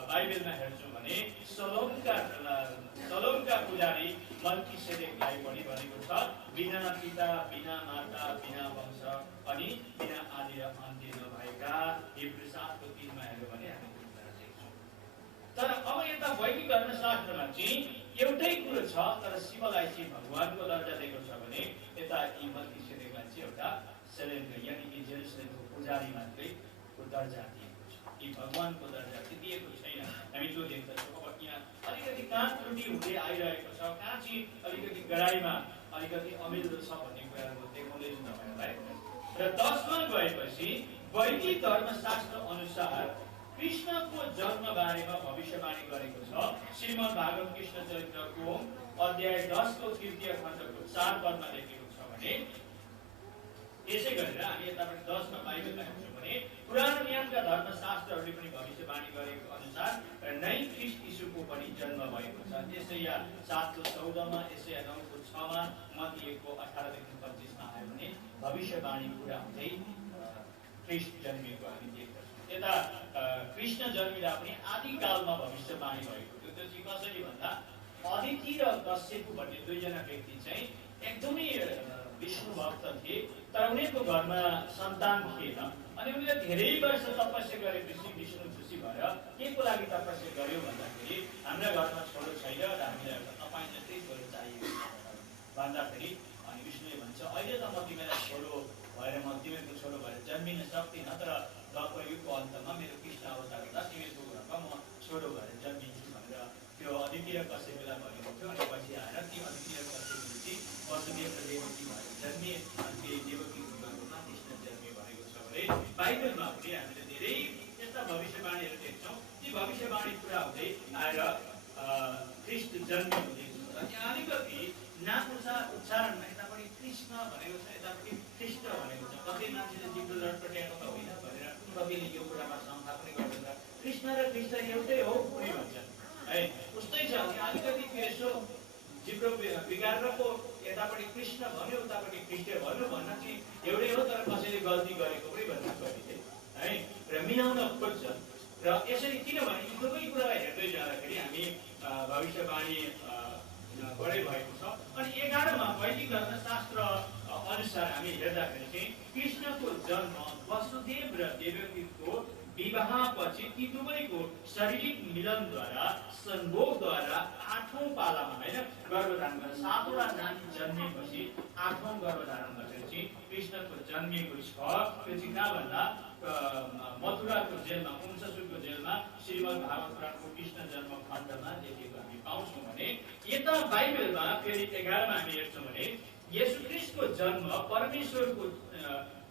बाइबलमा हेर्छौँ भने सलोमका पुजारी मल्कीसेदेकलाई पनि भनेको छ बिना पिता बिना माता बिना वंश अनि बिना आदि र अन्त्य नभएका हिब्रू 7:3 मा हेर्यो भने हामी त्यो कुरा देख्छौँ। तर अब यता वैदिक धर्मशास्त्रमा चाहिँ एउटै कुरो छ तर शिवलाई चाहिँ भगवानको दर्जा दिएको छ भने यता यी मल्कीसेदेकलाई चाहिँ एउटा सेलेमको यानि कि जेरुसलेमको पुजारी मात्रै दर्जा दिएको छ। यी भगवानको दर्जा चाहिँ दिएको छैन। हामी त्यो देख्दछौँ। अब यहाँ अलिकति कहाँ त्रुटि हुँदै आइरहेको छ, कहाँ चाहिँ अलिकति गराइमा अलिकति अमिलो छ भन्ने कुराहरू देखाउँदैछु तपाईँहरूलाई। र 10 मा गएपछि वैदिक धर्मशास्त्र अनुसार कृष्णको जन्म बारेमा भविष्यवाणी गरेको छ। श्रीमद् भागवत कृष्ण चरित्रको अध्याय 10 को तृतीय खण्डको 4 पदमा लेखेको छ भने यसै गरेर हामी यताबाट 10 मा बाइबलमा हेर्छौँ भने पुरानो नियमका धर्मशास्त्रहरूले पनि भविष्यवाणी गरेको अनुसार नै ख्रीष्ट यीशुको पनि जन्म भएको छ। यसैया 7:14 मा, यसैया 9:6 मा, मत्ती 1:18-25 मा आयो भने भविष्यवाणी पूरा हुँदै ख्रीष्ट जन्मिएको हामी देख्दछौँ। यता कृष्ण जन्मिँदा पनि आदिकालमा भविष्यवाणी भएको थियो। त्यो चाहिँ कसरी भन्दा अदिति र कश्यप भन्ने दुईजना व्यक्ति चाहिँ एकदमै विष्णु भक्त थिए तर उनीहरूको घरमा सन्तान थिएन अनि उनीहरूले धेरै वर्ष तपस्या गरेपछि विष्णु खुसी भएर के को लागि तपस्या गर्यो भन्दाखेरि हाम्रा घरमा छोरो छैन र हामीलाई तपाईँ जस्तै छोरो चाहिएको भन्दाखेरि अनि विष्णुले भन्छ अहिले त म तिमीलाई छोरो भएर म तिमीहरूको छोरो भएर जन्मिन सक्दिनँ तर द्वापरयुगको अन्तमा मेरो कृष्ण अवतार हुँदा तिमीहरूको घरमा म छोरो भएर जन्मिन्छु भनेर त्यो अदिति र कश्यपलाई भनेको थियो। अनि पछि आएर ती अदिति र कश्यपले चाहिँ वसुदेव र देवकी भएर जन्मिए अनि त्यो देवकीको गर्भमा कृष्ण जन्मिए भनेको छ भने बाइबलमा पनि हामीले धेरै यस्ता भविष्यवाणीहरू देख्छौँ। ती भविष्यवाणी पुरा हुँदै आएर ख्रीष्ट जन्मिएको देख्छौँ। र यहाँ अलिकति नाम उच्चारणमा यतापट्टि कृष्ण भनेको छ, यतापट्टि कृष्ण भनेको छ। कति मान्छेले जिब्रो लटपट्याएको त होइन भनेर कतिले यो कुरामा शङ्का पनि गर्दछ। कृष्ण र कृष्ण एउटै हो पनि भन्छन् है। उस्तै छ भने अलिकति यसो जिब्रो बिगारेर पो यतापट्टि कृष्ण भन्यो उतापट्टि कृष्ण भन्यो भन्न चाहिँ एउटै हो तर कसैले गल्ती गरेको पनि भन्छ कतिले है। र मिलाउन खोज्छन् र यसरी किनभने यी दुवै कुरालाई हेर्दै जाँदाखेरि हामी भविष्यवाणी बढै भएको छ। अनि 11 मा वैदिक धर्मशास्त्र अनुसार हामी हेर्दाखेरि चाहिँ कृष्णको जन्म वसुदेव र देवकीको विवाहपछि ती दुवैको शारीरिक मिलनद्वारा संभोगद्वारा 8औं पालामा होइन गर्भधारण गरेर 7वटा नानी जन्मिएपछि 8औं गर्भधारण गरेर चाहिँ कृष्णको जन्मिएको छ। त्यो चाहिँ कहाँ भन्दा मथुराको जेलमा कंससुरको जेलमा श्रीमद् भागवत पुराणको कृष्ण जन्म खण्डमा लेखेको हामी पाउँछौँ भने यता बाइबलमा फेरि 11 मा हामी हेर्छौँ भने येशू ख्रीष्टको जन्म परमेश्वरको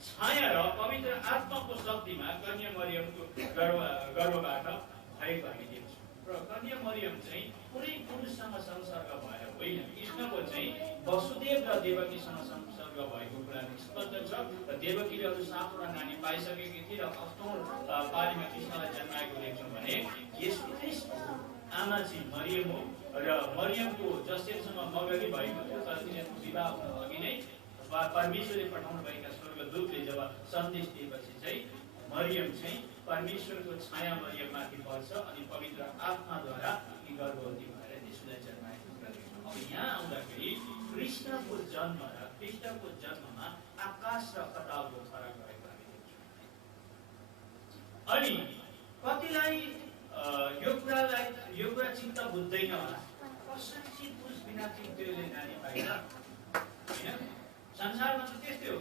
छाया र पवित्र आत्माको शक्तिमा कन्या मरियमको गर्भबाट भएको हामी देख्छौँ। र कन्या मरियम चाहिँ कुनै पुरुषसँग संसर्ग भएर होइन, कृष्णको चाहिँ वसुदेव र देवकीसँग संसर्ग भएको कुरा स्पष्ट छ। र देवकीले अरू 7वटा नानी पाइसकेकी थिए र 8औं पालीमा कृष्णलाई जन्माएको देख्छौँ भने येशू ख्रीष्टको आमा चाहिँ मरियम हो र मरियमको जसेसँग मगनी भएको थियो तर तिनीहरूको विवाह हुन अघि नै परमेश्वरले पठाउनु भएका स्वर्गदूतले जब सन्देश दिएपछि चाहिँ मरियम चाहिँ परमेश्वरको छाया मरियममाथि पर्छ अनि पवित्र आत्माद्वारा ती गर्भवती भएर यसुलाई जन्माएको कुरा देख्छौँ। अब यहाँ आउँदाखेरि कृष्णको जन्म र कृष्णको जन्ममा आकाश र पातालको फरक भएको हामी देख्छौँ। अनि कतिलाई यो कुरा चित्त बुझ्दैन होला कसरी चाहिँ पुरुष बिना चाहिँ त्यसले नानी पाइन्छ होइन। संसारमा त त्यस्तै हो,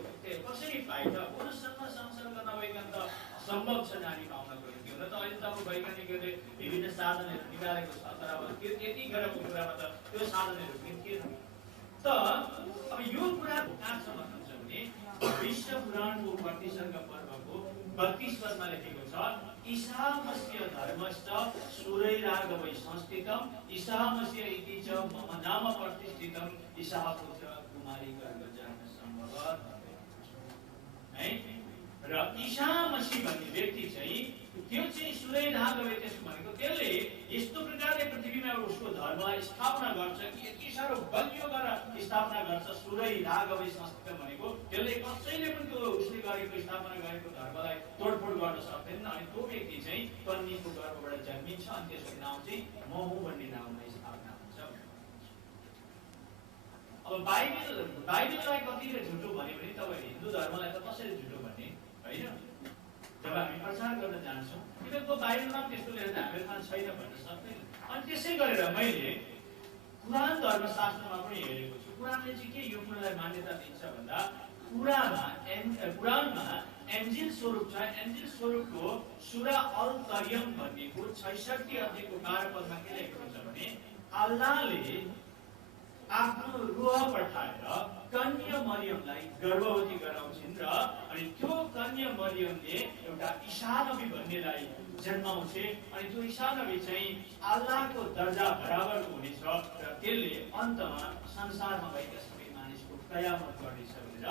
कसरी पाइन्छ पुरुषसँग संसर्ग नभइकन त असम्भव छ नानी पाउनको निम्ति। हुन त अहिले त अब वैज्ञानिकहरूले विभिन्न साधनहरू निकालेको छ तर अब त्यो यतिखेरको कुरामा त त्यो साधनहरू पनि थिएन। त अब यो कुरा कहाँ छ भन्नुहुन्छ भने विश्व पुराणको 32 पर्वको 32 पदमा लेखेको छ ईसामस्य धर्मश्च सुरैरागवै संस्थितम् ईसामस्य इति च मम नाम प्रतिष्ठितम् ईसा पुत्र कुमारी गर्भ जन्म सम्भव है। र र ईसा मसीह भन्ने व्यक्ति चाहिँ त्यो चाहिँ सुरै धागले त्यसको भनेको त्यसले यस्तो प्रकारले पृथ्वीमा उसको धर्मलाई स्थापना गर्छ कि यति साह्रो बलियो गरेर स्थापना गर्छ सुरै धागले संस्कृत भनेको त्यसले कसैले पनि त्यो उसले गरेको स्थापना गरेको धर्मलाई तोडफोड गर्न सक्दैन अनि त्यो व्यक्ति चाहिँ कन्याको गर्भबाट जन्मिन्छ अनि त्यसको नाम चाहिँ महु भन्ने नाममा स्थापना हुन्छ। अब बाइबललाई कतिले झुटो भन्यो भने तपाईले हिन्दू धर्मलाई त कसरी झुटो भन्ने हैन। जब हामी प्रचार गर्न जान्छौँ किनकि बाइबलमा त्यस्तो लेखेर हामीमा छैन भन्न सक्दैन। अनि त्यसै गरेर मैले कुरान धर्मशास्त्रमा पनि हेरेको छु। कुरानले चाहिँ के यो कुरालाई मान्यता दिन्छ भन्दा कुरानमा एन्जिल स्वरूप छ। एन्जिल स्वरूपको सुरा अल तरियम भन्नेको 66 अध्यायको 12 पदमा के लेखेको छ भने अल्लाहले आफ्नो रूह पठाएर कन्या मरियमलाई गर्भवती गराउँछिन् र अनि त्यो कन्या मरियमले एउटा ईसा नबी भन्नेलाई जन्माउँछ अनि त्यो ईसा नबी चाहिँ अल्लाहको दर्जा बराबरको हुनेछ र त्यसले अन्तमा संसारमा भएका सबै मानिसको कयामत गर्नेछ भनेर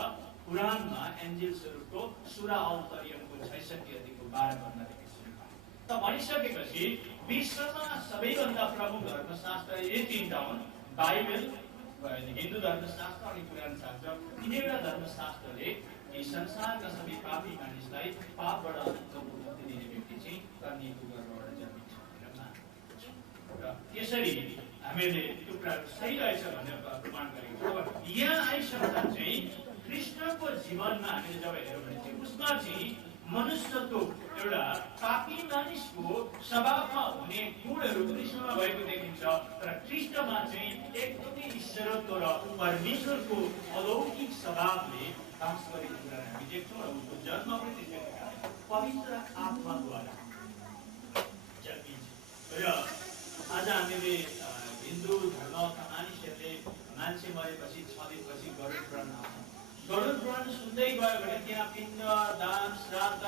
कुरानमा एन्जिल स्वरूपको सुरा अल तरियमको 66 अध्यायको 12 पदमा लेखेको छ। त भनिसकेपछि विश्वमा सबैभन्दा प्रमुख धर्मशास्त्र यी तीनटा हुन्, बाइबल, हिन्दू धर्मशास्त्र अनि कुरान शास्त्र। तिनैवटा धर्मशास्त्रले यी संसारका सबै पापी मानिसलाई पापबाट मुक्ति दिने व्यक्ति चाहिँ कन्याको गर्भबाट जन्मिन्छ भनेर मान्छ र त्यसरी हामीले त्यो कुराहरू सही रहेछ भनेर प्रमाण गरेको छौँ। अब यहाँ आइसक्दा चाहिँ कृष्णको जीवनमा हामीले जब हेर्यौँ भने चाहिँ उसमा चाहिँ मनुष्यको एउटा पापी मानिसको स्वभावमा हुने गुणहरू कृष्णमा भएको देखिन्छ तर कृष्णमा चाहिँ एकदमै ईश्वरत्व र परमेश्वरको अलौकिक स्वभावले बास गरेको कुरा हामी देख्छौँ र उसको जन्म पनि त्यसै प्रकारले पवित्र आत्माद्वारा जन्मिन्छ। र आज हामीले हिन्दू धर्मका मानिसहरूले मान्छे मरेपछि 6 दिनपछि गरुड पुराण आउँछ। गरुड पुराण सुन्दै गयो भने त्यहाँ पिण्ड दान श्राद्ध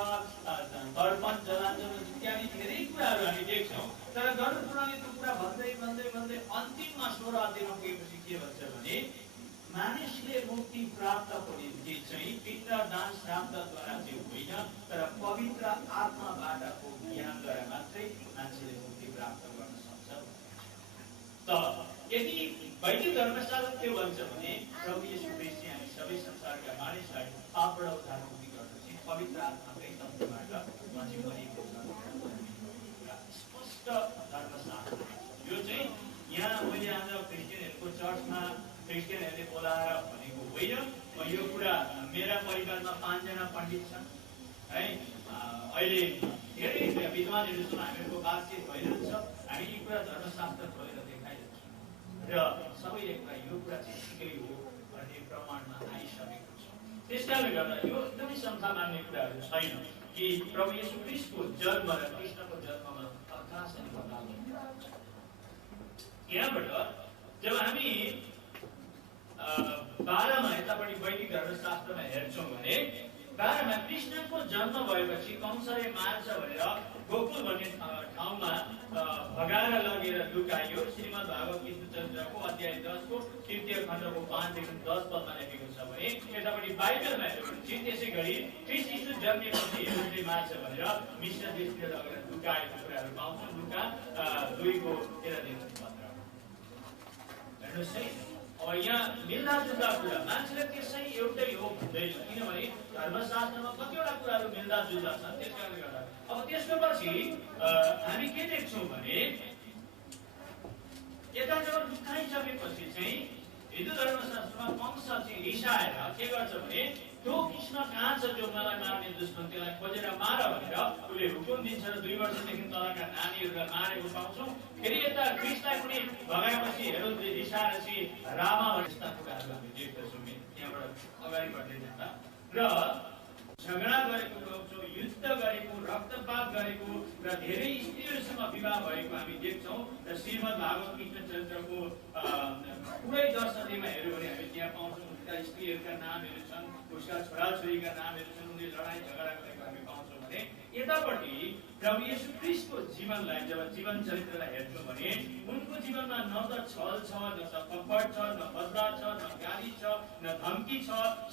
तर्पण जलाञ्जन इत्यादि धेरै कुराहरू हामी देख्छौँ। तर गरुड पुराणले त्यो कुरा भन्दै भन्दै भन्दै अन्तिममा 16 अध्यायमा पुगेपछि के भन्छ भने मानिसले मुक्ति प्राप्तको निम्ति चाहिँ पिण्ड दान श्राद्धद्वारा चाहिँ होइन तर पवित्र आत्माबाटको ज्ञानद्वारा मात्रै मान्छेले मुक्ति प्राप्त गर्न सक्छ। त यदि वैदिक धर्मशास्त्र के भन्छ भने प्रभु येशू ख्रीष्ट हामी सबै संसारका मानिसलाई पापबाट उद्धार मुक्ति गर्दछ पवित्र आत्माकै तत्त्वबाट उहाँले गरेको छ। स्पष्ट धर्मशास्त्र यो चाहिँ यहाँ मैले आज क्रिस्चियनहरूको चर्चमा क्रिस्चियनहरूले बोलाएर भनेको होइन। यो कुरा मेरा परिवारमा 5 जना पण्डित छन् है। अहिले धेरै विद्वानहरू छन्, हामीहरूको बातचित भइरहन्छ। हामी यी कुरा धर्मशास्त्र खोलेर देखाइरहेछौँ र सबैले कुरा यो कुरा चाहिँ ठिकै हो भन्ने प्रमाणमा आइसकेको छ। त्यसकारणले गर्दा यो एकदमै संसार मान्ने कुराहरू छैन कि प्रभु येशू ख्रीष्टको जन्म र कृष्णको जन्ममा आकाश अनि पाताल हुन्छ। यहाँबाट जब हामी 12 मा यतापट्टि वैदिक धर्मशास्त्रमा हेर्छौँ भने 12 मा कृष्णको जन्म भएपछि कंसले मार्छ भनेर गोकुल भन्ने ठाउँमा भगाएर लगेर लुकाइयो। श्रीमद् भागवत कृष्ण चरित्रको अध्याय 10 को 3 खण्डको 5 देखि 10 पदमा लेखेको छ भने यतापट्टि बाइबलमा हेर्यो भने चाहिँ त्यसै गरी ख्रीष्ट यीशु जन्मेपछि हेरोदले मार्छ भनेर मिस्र देशतिर लगेर लुकाएको कुराहरू पाउँछौँ। लुका 2 को 13 देखि 15। हेर्नुहोस् है, अब यहाँ मिल्दाजुल्दा कुरा मान्छेले त्यसै एउटै हो भन्दैन किनभने धर्मशास्त्रमा कतिवटा कुराहरू मिल्दाजुल्दा छन्। त्यसकारणले गर्दा अब त्यसको पछि हामी के देख्छौँ भने यता जब लुकाइसकेपछि चाहिँ हिन्दू धर्मशास्त्रमा कंस चाहिँ रिसाएर के गर्छ भने त्यो कृष्ण कहाँ छ जो मलाई मार्ने दुश्मन त्यसलाई खोजेर मार भनेर उसले हुकुम दिन्छ र 2 वर्षदेखि तलका नानीहरूलाई मारेको पाउँछौँ। फेरि यता कृष्णलाई पनि भगाएपछि हेरोदले रिसाएर चाहिँ रामा जस्ता कुराहरू हामी देख्दछौँ। त्यहाँबाट अगाडि बढ्दै जाँदा र झगडा गरेको पाउँछौँ, युद्ध गरेको, रक्तपात गरेको र धेरै स्त्रीहरूसँग विवाह भएको हामी देख्छौँ। र श्रीमद् भागवत कृष्ण चरित्रको पुरै 10 अध्यायमा हेऱ्यो भने हामी त्यहाँ पाउँछौँ उसका स्त्रीहरूका नामहरू छन्, उसका छोराछोरीका नामहरू छन्, उनले लडाइँ झगडा गरेको हामी पाउँछौँ। भने यतापट्टि प्रभु येशू ख्रीष्टको जीवनलाई जब जीवन चरित्रलाई हेर्छौँ भने उनको जीवनमा न त छल छ, न त कपट छ, न बदला छ, न गाली छ, न धम्की छ,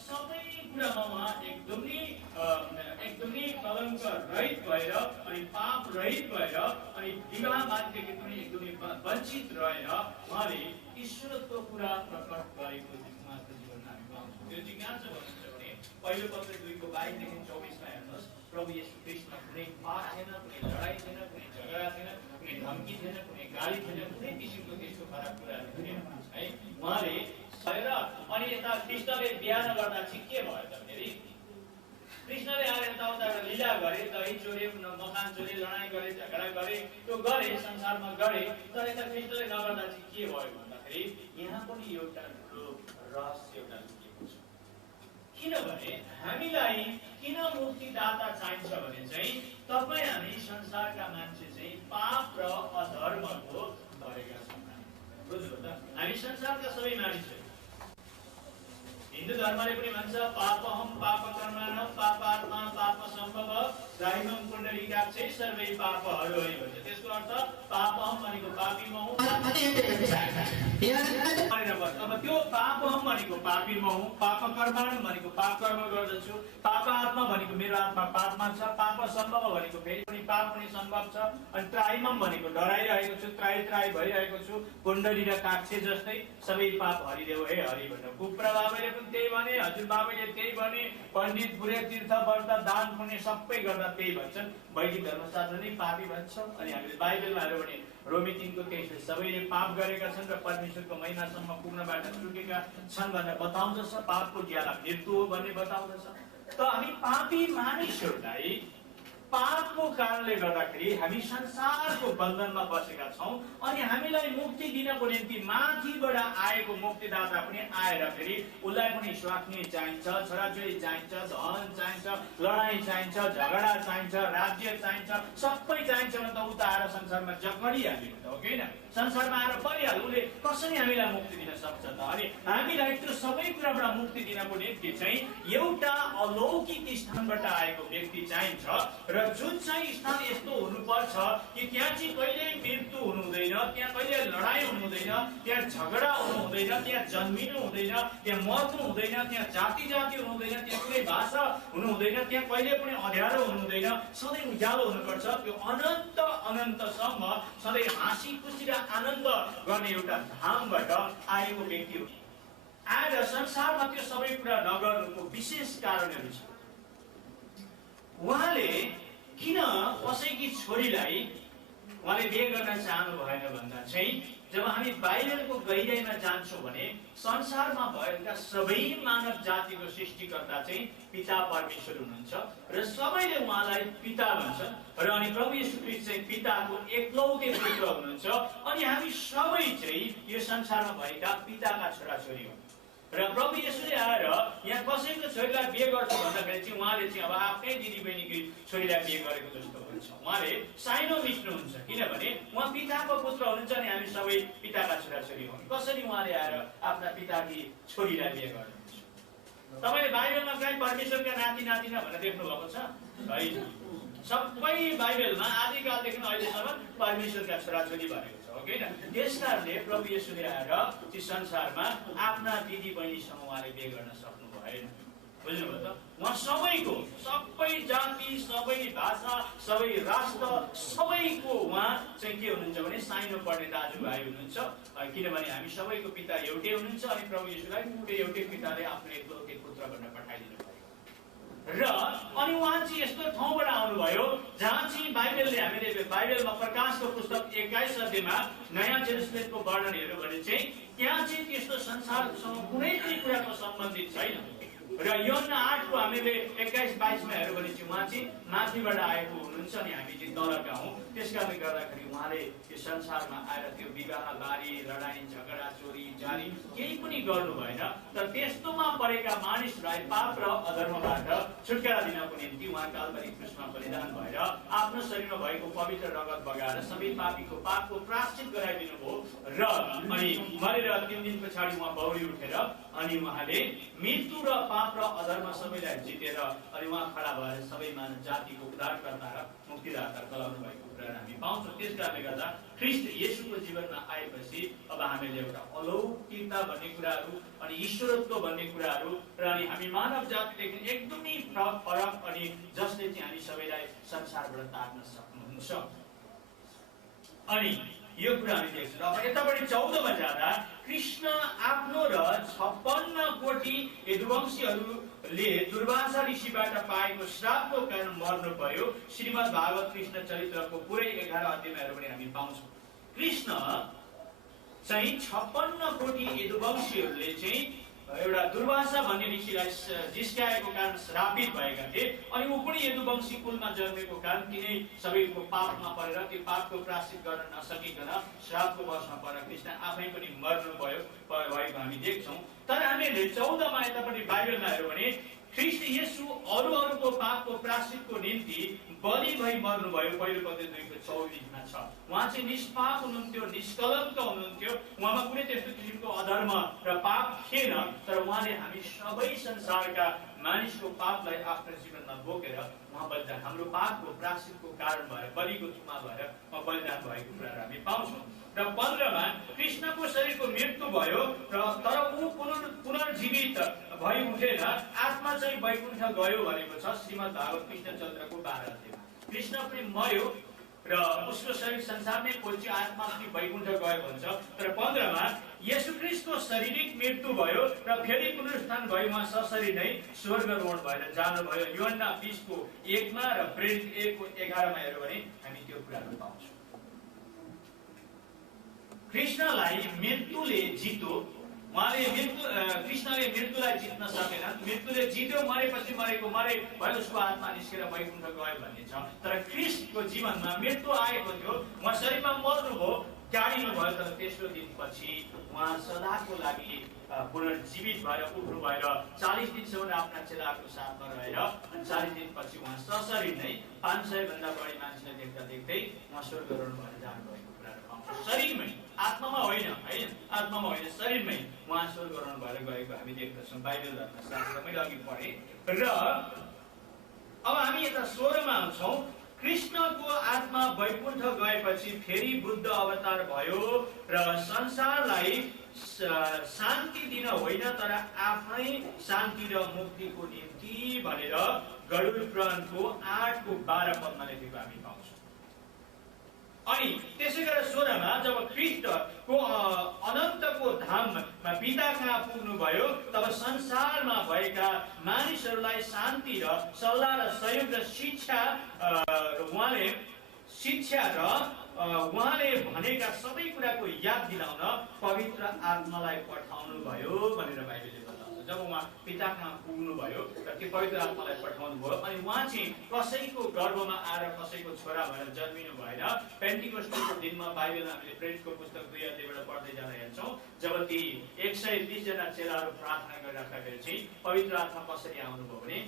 सबै कुरामा उहाँ एकदमै कलङ्क रहित भएर अनि पाप रहित भएर अनि विवाहवाददेखि पनि एकदमै वञ्चित रहेर उहाँले ईश्वरत्वको कुरा प्रकट गरेको उहाँको जीवनमा हामी पाउँछौँ। त्यो चाहिँ कहाँ छ भन्नुहुन्छ भने पहिलो पत्र 2:22 देखि 24 मा हेर्नुहोस्, प्रभु येशू ख्रीष्ट कुनै पाप थिएन, कुनै लडाई थिएन, कुनै झगडा थिएन, कुनै धम्की थिएन, कुनै गाली थिएन, कुनै किसिमको त्यस्तो खराब कुराहरू थिएन है। उहाँले सहेर अनि यता कृष्णले बिहा नगर्दा चाहिँ के भयो त फेरि कृष्णले आएर यताउता लीला गरे, दही चोरे, मकान चोरे, लडाई गरे, झगडा गरे, त्यो गरे, संसारमा गरे, तर यता कृष्णले नगर्दा चाहिँ के भयो भन्दाखेरि यहाँ पनि एउटा ठुलो रहस्य एउटा लुकेको छ। किनभने हामीलाई किन मुक्तिदाता चाहिन्छ भने चाहिँ तपाईँ हामी संसारका मान्छे चाहिँ पाप र अधर्मको गरेका छौँ। बुझ्नु त, हामी संसारका सबै मानिसहरू। हिन्दू धर्मले पनि भन्छ पापहम पापकर्मणं पापात्मा पापसम्भव दैवं पुण्डरीकाक्षै सर्वै पापहरू है भन्छ। त्यसको अर्थ पापहम भनेको पापी म हुँ। अब त्यो पापहम भनेको पापी म हुँ, पापकर्मणं भनेको पाप कर्म गर्दछु, पापात्मा भनेको मेरो आत्मा पापमा छ, पापसम्भव भनेको फेरि पनि पाप पनि सम्भव छ, अनि त्राइमम भनेको डराइरहेको छु, त्राइ भइरहेको छु, पुण्डरी र काक्षे जस्तै सबै पाप हरिदेव हे हरि भनेर कुप्रभावले पनि त्यही भने, हजुरबाबुले त्यही भने, पण्डित पुरे तीर्थ व्रत दान पुण्य सबै गर्दा त्यही भन्छन्। वैदिक धर्मशास्त्र नै पापी भन्छ। अनि हामीले बाइबलमा हेर्यो भने रोमी 3:23 सबैले पाप गरेका छन् र परमेश्वरको महिमासम्म पुग्नबाट चुकेका छन् भनेर बताउँदछ। पापको ज्याला मृत्यु हो भन्ने बताउँदछ। त हामी पापी मानिसहरूलाई पापको कारणले गर्दाखेरि हामी संसारको बन्धनमा बसेका छौँ अनि हामीलाई मुक्ति दिनको निम्ति माथिबाट आएको मुक्तिदाता पनि आएर फेरि उसलाई पनि स्वास्नी चाहिन्छ, छोराछोरी चाहिन्छ, धन चाहिन्छ, लडाई चाहिन्छ, झगडा चाहिन्छ, राज्य चाहिन्छ, सबै चाहिन्छ भने त उ त आएर संसारमा जकडिहाल्यो त हो कि होइन? संसारमा आएर परिहाल्यो, उसले कसरी हामीलाई मुक्ति दिन सक्छ त? अनि हामीलाई त्यो सबै कुराबाट मुक्ति दिनको निम्ति चाहिँ एउटा अलौकिक स्थानबाट आएको व्यक्ति चाहिन्छ र जुन चाहिँ स्थान यस्तो हुनुपर्छ कि त्यहाँ चाहिँ कहिले मृत्यु हुनु हुँदैन, त्यहाँ कहिले लडाई हुनु हुँदैन, त्यहाँ झगडा हुनु हुँदैन, त्यहाँ जन्मिनु हुँदैन, त्यहाँ मर्नु हुँदैन, त्यहाँ जाति हुनु हुँदैन, त्यहाँ कुनै भाषा हुनु हुँदैन, त्यहाँ कहिले पनि अँध्यारो हुनु हुँदैन, सधैँ उज्यालो हुनुपर्छ। त्यो अनन्तसम्म सधैँ हाँसी खुसी र आनन्द गर्ने एउटा धामबाट आएको व्यक्ति हो। आएर संसारमा त्यो सबै कुरा नगर्नुको विशेष कारणहरू छ। उहाँले किन कसैकी छोरीलाई उहाँले बिहे गर्न चाहनु भएन भन्दा चाहिँ जब हामी बाइबलको गहिराइमा जान्छौँ भने संसारमा भएका सबै मानव जातिको सृष्टिकर्ता चाहिँ पिता परमेश्वर हुनुहुन्छ र सबैले उहाँलाई पिता भन्छन् र अनि प्रभु येशू ख्रीष्ट चाहिँ पिताको एकलौटे पुत्र हुनुहुन्छ अनि हामी सबै चाहिँ यो संसारमा भएका पिताका छोराछोरी हौँ। र प्रभु येशूले आएर यहाँ कसैको छोरीलाई बिहे गर्छ भन्दाखेरि चाहिँ उहाँले चाहिँ अब आफ्नै दिदीबहिनीकी छोरीलाई बिहे गरेको जस्तो हुन्छ। उहाँले साइनो मिच्नुहुन्छ किनभने उहाँ पिताको पुत्र हुनुहुन्छ अनि हामी सबै पिताका छोराछोरी हौँ। कसरी उहाँले आएर आफ्ना पिताकी छोरीलाई बिहे गर्नुहुन्छ? तपाईँले बाइबलमा कहीँ परमेश्वरका नाति नातिना भनेर देख्नु भएको छ? होइन। सबै बाइबलमा आदिकालदेखि अहिलेसम्म परमेश्वरका छोराछोरी भनेको छ, हो कि होइन? त्यस कारणले प्रभु येशूले आएर त्यो संसारमा आफ्ना दिदी बहिनीसँग उहाँले बिहे गर्न सक्नु भएन। बुझ्नुभयो त? उहाँ सबैको, सबै जाति, सबै भाषा, सबै राष्ट्र, सबैको उहाँ चाहिँ के हुनुहुन्छ भने साइनो पर्ने दाजुभाइ हुनुहुन्छ। किनभने हामी सबैको पिता एउटै हुनुहुन्छ अनि प्रभु येशूलाई एउटै पिताले आफ्नो एकलौटे पुत्र भनेर पठाइदिनु भयो। र अनि उहाँ चाहिँ यस्तो ठाउँबाट आउनुभयो जहाँ चाहिँ बाइबलले हामीले बाइबलमा प्रकाशको पुस्तक 21 अध्यायमा नयाँ जेरुसलेमको वर्णन हेर्यो भने चाहिँ त्यहाँ चाहिँ त्यस्तो संसारसँग कुनै पनि कुराको सम्बन्धित छैन। र योहन्ना 8 को हामीले 21-22 मा हेर्यो भने चाहिँ उहाँ चाहिँ माथिबाट आएको हुनुहुन्छ अनि हामी चाहिँ तलका हौँ। त्यसकारणले गर्दाखेरि उहाँले यो संसारमा आएर त्यो विवाह बारी लडाई झगडा चोरी जारी केही पनि गर्नु भएन। तर त्यस्तोमा परेका मानिसलाई पाप र अधर्मबाट छुटकारा दिनको निम्ति उहाँ काल्पनिक क्रुसमा बलिदान भएर आफ्नो शरीरमा भएको पवित्र रगत बगाएर सबै पापीको पापको प्रायश्चित गराइदिनु भयो र अनि मरेर 3 दिन पछाडि उहाँ बौरी उठेर अनि उहाँले मृत्यु र पाप र अधर्म सबैलाई जितेर अनि उहाँ खडा भएर सबै मानव जातिको उद्धारकर्ता र मुक्तिदाता गराउनु भएको कुरा हामी पाउँछौँ। त्यस कारणले गर्दा ख्रीष्ट येशूको जीवनमा आएपछि अब हामीले एउटा अलौकिकता भन्ने कुराहरू अनि ईश्वरत्व भन्ने कुराहरू र अनि हामी मानव जातिदेखि एकदमै फरक अनि जसले चाहिँ हामी सबैलाई संसारबाट तार्न सक्नुहुन्छ। अनि यो कुरा हामी देख्छौँ। अब यतापट्टि 14 मा जाँदा कृष्ण आफ्नो र 56 कोटी यदुवंशीहरूले दुर्वासा ऋषिबाट पाएको श्रापको कारण मर्नुभयो। श्रीमद् भागवत कृष्ण चरित्रको पुरै 11 अध्यायमा हेर्यो भने हामी पाउँछौँ कृष्ण चाहिँ 56 कोटी यदुवंशीहरूले चाहिँ एउटा दुर्वासा भन्ने ऋषिलाई जिस्काएको कारण श्रापित भएका थिए। अनि ऊ पनि यदुवंशी कुलमा जन्मेको कारण तिनै सबैको पापमा परेर त्यो पापको प्रायश्चित गर्न नसकिकन श्रापको वशमा परेर कृष्ण आफै पनि मर्नुभयो भएको हामी देख्छौँ। तर हामीले 14 मा यतापट्टि बाइबलमा हेर्यो भने ख्रीष्ट येशू अरूको पापको प्रायश्चितको निम्ति बलि भई मर्नुभयो। पहिलो पद 2:24 मा छ। उहाँ चाहिँ निष्पाप हुनुहुन्थ्यो, निष्कलङ्क हुनुहुन्थ्यो। उहाँमा कुनै त्यस्तो किसिमको अधर्म र पाप थिएन। तर उहाँले हामी सबै संसारका मानिसको पापलाई आफ्नो जीवनमा बोकेर उहाँ बलिदान हाम्रो पापको प्रायश्चितको कारण भएर बलिको थुमा भएर उहाँ बलिदान भएको कुराहरू हामी पाउँछौँ। र 15 मा कृष्णको शरीरको मृत्यु भयो र तर ऊ पुनर्जीवित भई उठेन, आत्मा चाहिँ वैकुण्ठ गयो भनेको छ श्रीमद् भागवत कृष्ण चरित्रको 12 अध्यायमा। कृष्ण पनि मर्यो र उसको शरीर संसारमै पोल्ची, आत्मा पनि वैकुण्ठ गयो भन्छ। तर 15 मा येशू ख्रीष्टको शारीरिक मृत्यु भयो र फेरि पुनरुत्थान भयो। उहाँ सशरीर नै स्वर्गरोहण भएर जानुभयो। यूहन्ना 20:1 मा र प्रेरित 1:11 मा हेर्यो भने हामी त्यो कुराहरू पाउँछौँ। कृष्णलाई मृत्युले जित्यो। उहाँले कृष्णले मृत्युलाई जित्न सकेनन्। मृत्युले जित्यो, मरेपछि मरेको मरे भयो, उसको आत्मा निस्केर वैकुण्ठ गयो भन्ने छ। तर ख्रीष्टको जीवनमा मृत्यु आएको थियो, उहाँ शरीरमा मर्नुभयो, गाडिनु भयो। तर तेस्रो दिनपछि उहाँ सदाको लागि पुनर्जीवित भएर उठ्नु भएर 40 दिनसम्म आफ्ना चेलाहरूको साथमा रहेर 40 दिनपछि उहाँ सशरीर नै 500 भन्दा बढी मान्छेलाई देख्दा देख्दै उहाँ स्वर्गरोहण भएर जानुभएको कुराहरू पाउँछौँ। शरीरमै, आत्मामा होइन, आत्मामा होइन, शरीरमै उहाँ स्वर्गरोहण भएर गएको हामी देख्दछौँ। बाइबल धर्मशास्त्र मैले अघि पढेँ। र अब हामी यता 16 मा आउँछौँ। कृष्णको आत्मा वैकुण्ठ गएपछि फेरि बुद्ध अवतार भयो र संसारलाई शान्ति दिन होइन तर आफ्नै शान्ति र मुक्तिको निम्ति भनेर गरुड पुराणको 8:12 पदमा लेखेको हामी पाउँछौँ। अनि त्यसै गरेर 16 मा जब ख्रीष्टको अनन्तको धाममा पिता कहाँ पुग्नुभयो तब संसारमा भएका मानिसहरूलाई शान्ति र सल्लाह र सहयोग र शिक्षा र उहाँले भनेका सबै कुराको याद दिलाउन पवित्र आत्मालाई पठाउनु भयो भनेर बाइबलले बताउँछ। जब उहाँ पिता कहाँ पुग्नुभयो र त्यो पवित्र आत्मालाई पठाउनु भयो अनि उहाँ चाहिँ कसैको गर्भमा आएर कसैको छोरा भएर जन्मिनु भएन। पेन्टिकोस्टको दिनमा बाइबलमा हामीले प्रेरितको पुस्तक 2 अध्यायबाट पढ्दै जाँदा हेर्छौँ, जब ती 120 जना चेलाहरू प्रार्थना गरिराख्दाखेरि चाहिँ पवित्र आत्मा कसरी आउनुभयो भने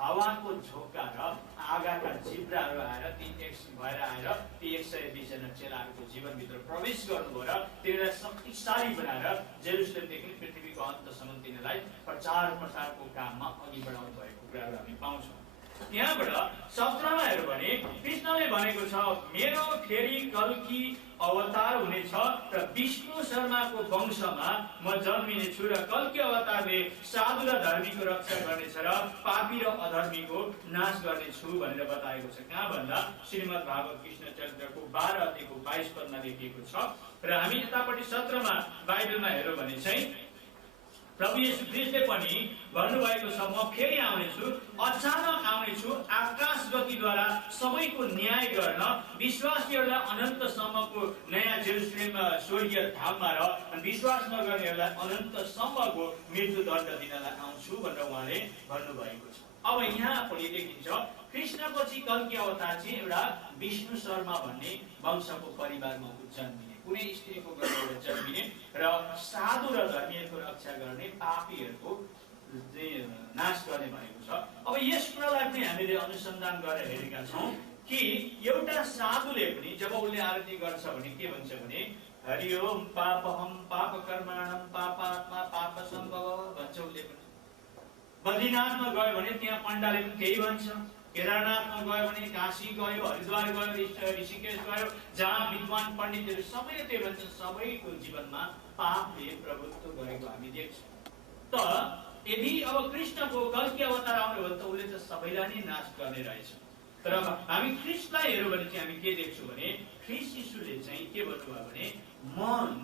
हावाको झोक्का र आगाका जिब्राहरू आएर ती भएर आएर ती 120 जना चेलाहरूको जीवनभित्र प्रवेश गर्नुभयो र तिनीहरूलाई शक्तिशाली बनाएर जेरुसलेमदेखि पृथ्वीको अन्तसम्म तिनीहरूलाई प्रचार प्रसारको काममा अघि बढाउनु भएको कुराहरू हामी पाउँछौँ। यहाँबाट 17 मा हेर्यो भने कृष्णले भनेको छ मेरो फेरि कल्की अवतार हुनेछ र विष्णु शर्माको वंशमा म जन्मिने छु र कल्की अवतारले साधु र धर्मीको रक्षा गर्नेछ र पापी र अधर्मीको नाश गर्नेछु भनेर बताएको छ। कहाँ भन्दा श्रीमद् भागवत कृष्ण चरित्रको 12 अध्यायको 22 पदमा लेखिएको छ। र हामी यतापट्टि 17 मा बाइबलमा हेर्यो भने चाहिँ प्रभु येशू ख्रीष्टले पनि भन्नुभएको छ म फेरि आउनेछु, अचानक आउनेछु, आकाश गतिद्वारा सबैको न्याय गर्न, विश्वासीहरूलाई अनन्तसम्मको नयाँ जेरुसलेम स्वर्गीय धाममा र विश्वास नगर्नेहरूलाई अनन्तसम्मको मृत्यु दण्ड दिनलाई आउँछु भनेर उहाँले भन्नुभएको छ। अब यहाँ पनि देखिन्छ कृष्णपछि कल्की अवतार चाहिँ एउटा विष्णु शर्मा भन्ने वंशको परिवारमा जन्मिने, कुनै स्त्रीको गर्भबाट जन्मिने र साधु र धर्मीहरूको रक्षा गर्ने, पापीहरूको नाश गर्ने भनेको छ। अब यस कुरालाई पनि हामीले अनुसन्धान गरेर हेरेका छौँ कि एउटा साधुले पनि जब उसले आरती गर्छ भने के भन्छ भने हरि ओम पापहम पाप कर्माणम पापात्मा पाप सम्भव भन्छ उसले पनि। बद्रीनाथमा गयो भने त्यहाँ पण्डाले पनि त्यही भन्छ। केदारनाथमा गयो भने, काशी गयो, हरिद्वार गयो, ऋषिकेश गयो, जहाँ विद्वान पण्डितहरू सबैले त्यही भन्छ, सबैको जीवनमा पापले प्रभुत्व गरेको हामी देख्छौँ। तर यदि अब कृष्णको कल्की अवतार आउने हो भने त उसले त सबैलाई नै नाश गर्ने रहेछ। तर हामी ख्रिस्टलाई हेर्यौँ भने चाहिँ हामी के देख्छौँ भने ख्रिस्ट यीशुले चाहिँ के भन्नुभयो भने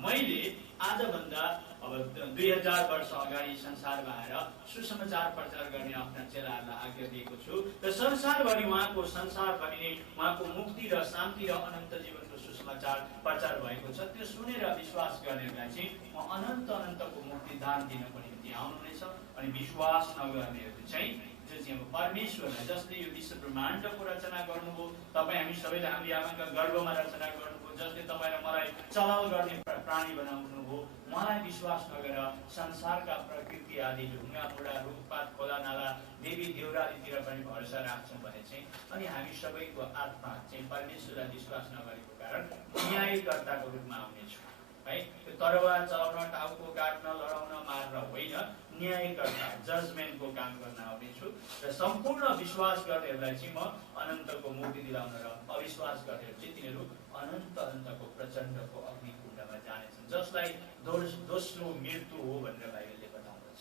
मैले आजभन्दा अब 2000 वर्ष अगाडि संसारमा आएर सुसमाचार प्रचार गर्ने आफ्ना चेलाहरूलाई आज्ञा दिएको छु र संसारभरि उहाँको संसारभरि नै उहाँको मुक्ति र शान्ति र अनन्त जीवनको सुसमाचार प्रचार भएको छ। त्यो सुनेर विश्वास गर्नेहरूलाई चाहिँ म अनन्तको मुक्ति दान दिनको निम्ति आउनुहुनेछ। अनि विश्वास नगर्नेहरू चाहिँ जो चाहिँ अब परमेश्वरलाई जसले यो विश्व ब्रह्माण्डको रचना गर्नुभयो, तपाईँ हामी सबैलाई हामी आमाका गर्भमा रचना गर्नुभयो, जसले तपाईँ र मलाई चलाउ गर्ने प्राणी बनाउनुभयो, मलाई विश्वास नगरेर संसारका प्रकृति आदि ढुङ्गा बुढा रुखपात खोला नाला देवी देउरालीतिर पनि भरोसा राख्छौँ भने चाहिँ अनि हामी सबैको आत्मा चाहिँ परमेश्वरलाई विश्वास नगरेको कारण न्यायकर्ताको रूपमा आउनेछौँ है। त्यो तरवार चलाउन, टाउको काट्न, लडाउन, मार्न होइन, न्यायकर्ता जजमेन्टको काम गर्न आउनेछु। र सम्पूर्ण विश्वास गर्नेहरूलाई चाहिँ म अनन्तको मुक्ति दिलाउन र अविश्वास गर्नेहरू चाहिँ तिनीहरू अनन्तको प्रचण्डको अग्निकुण्डमा जानेछन्, जसलाई दोस्रो मृत्यु हो भनेर बाइबलले बताउँदछ।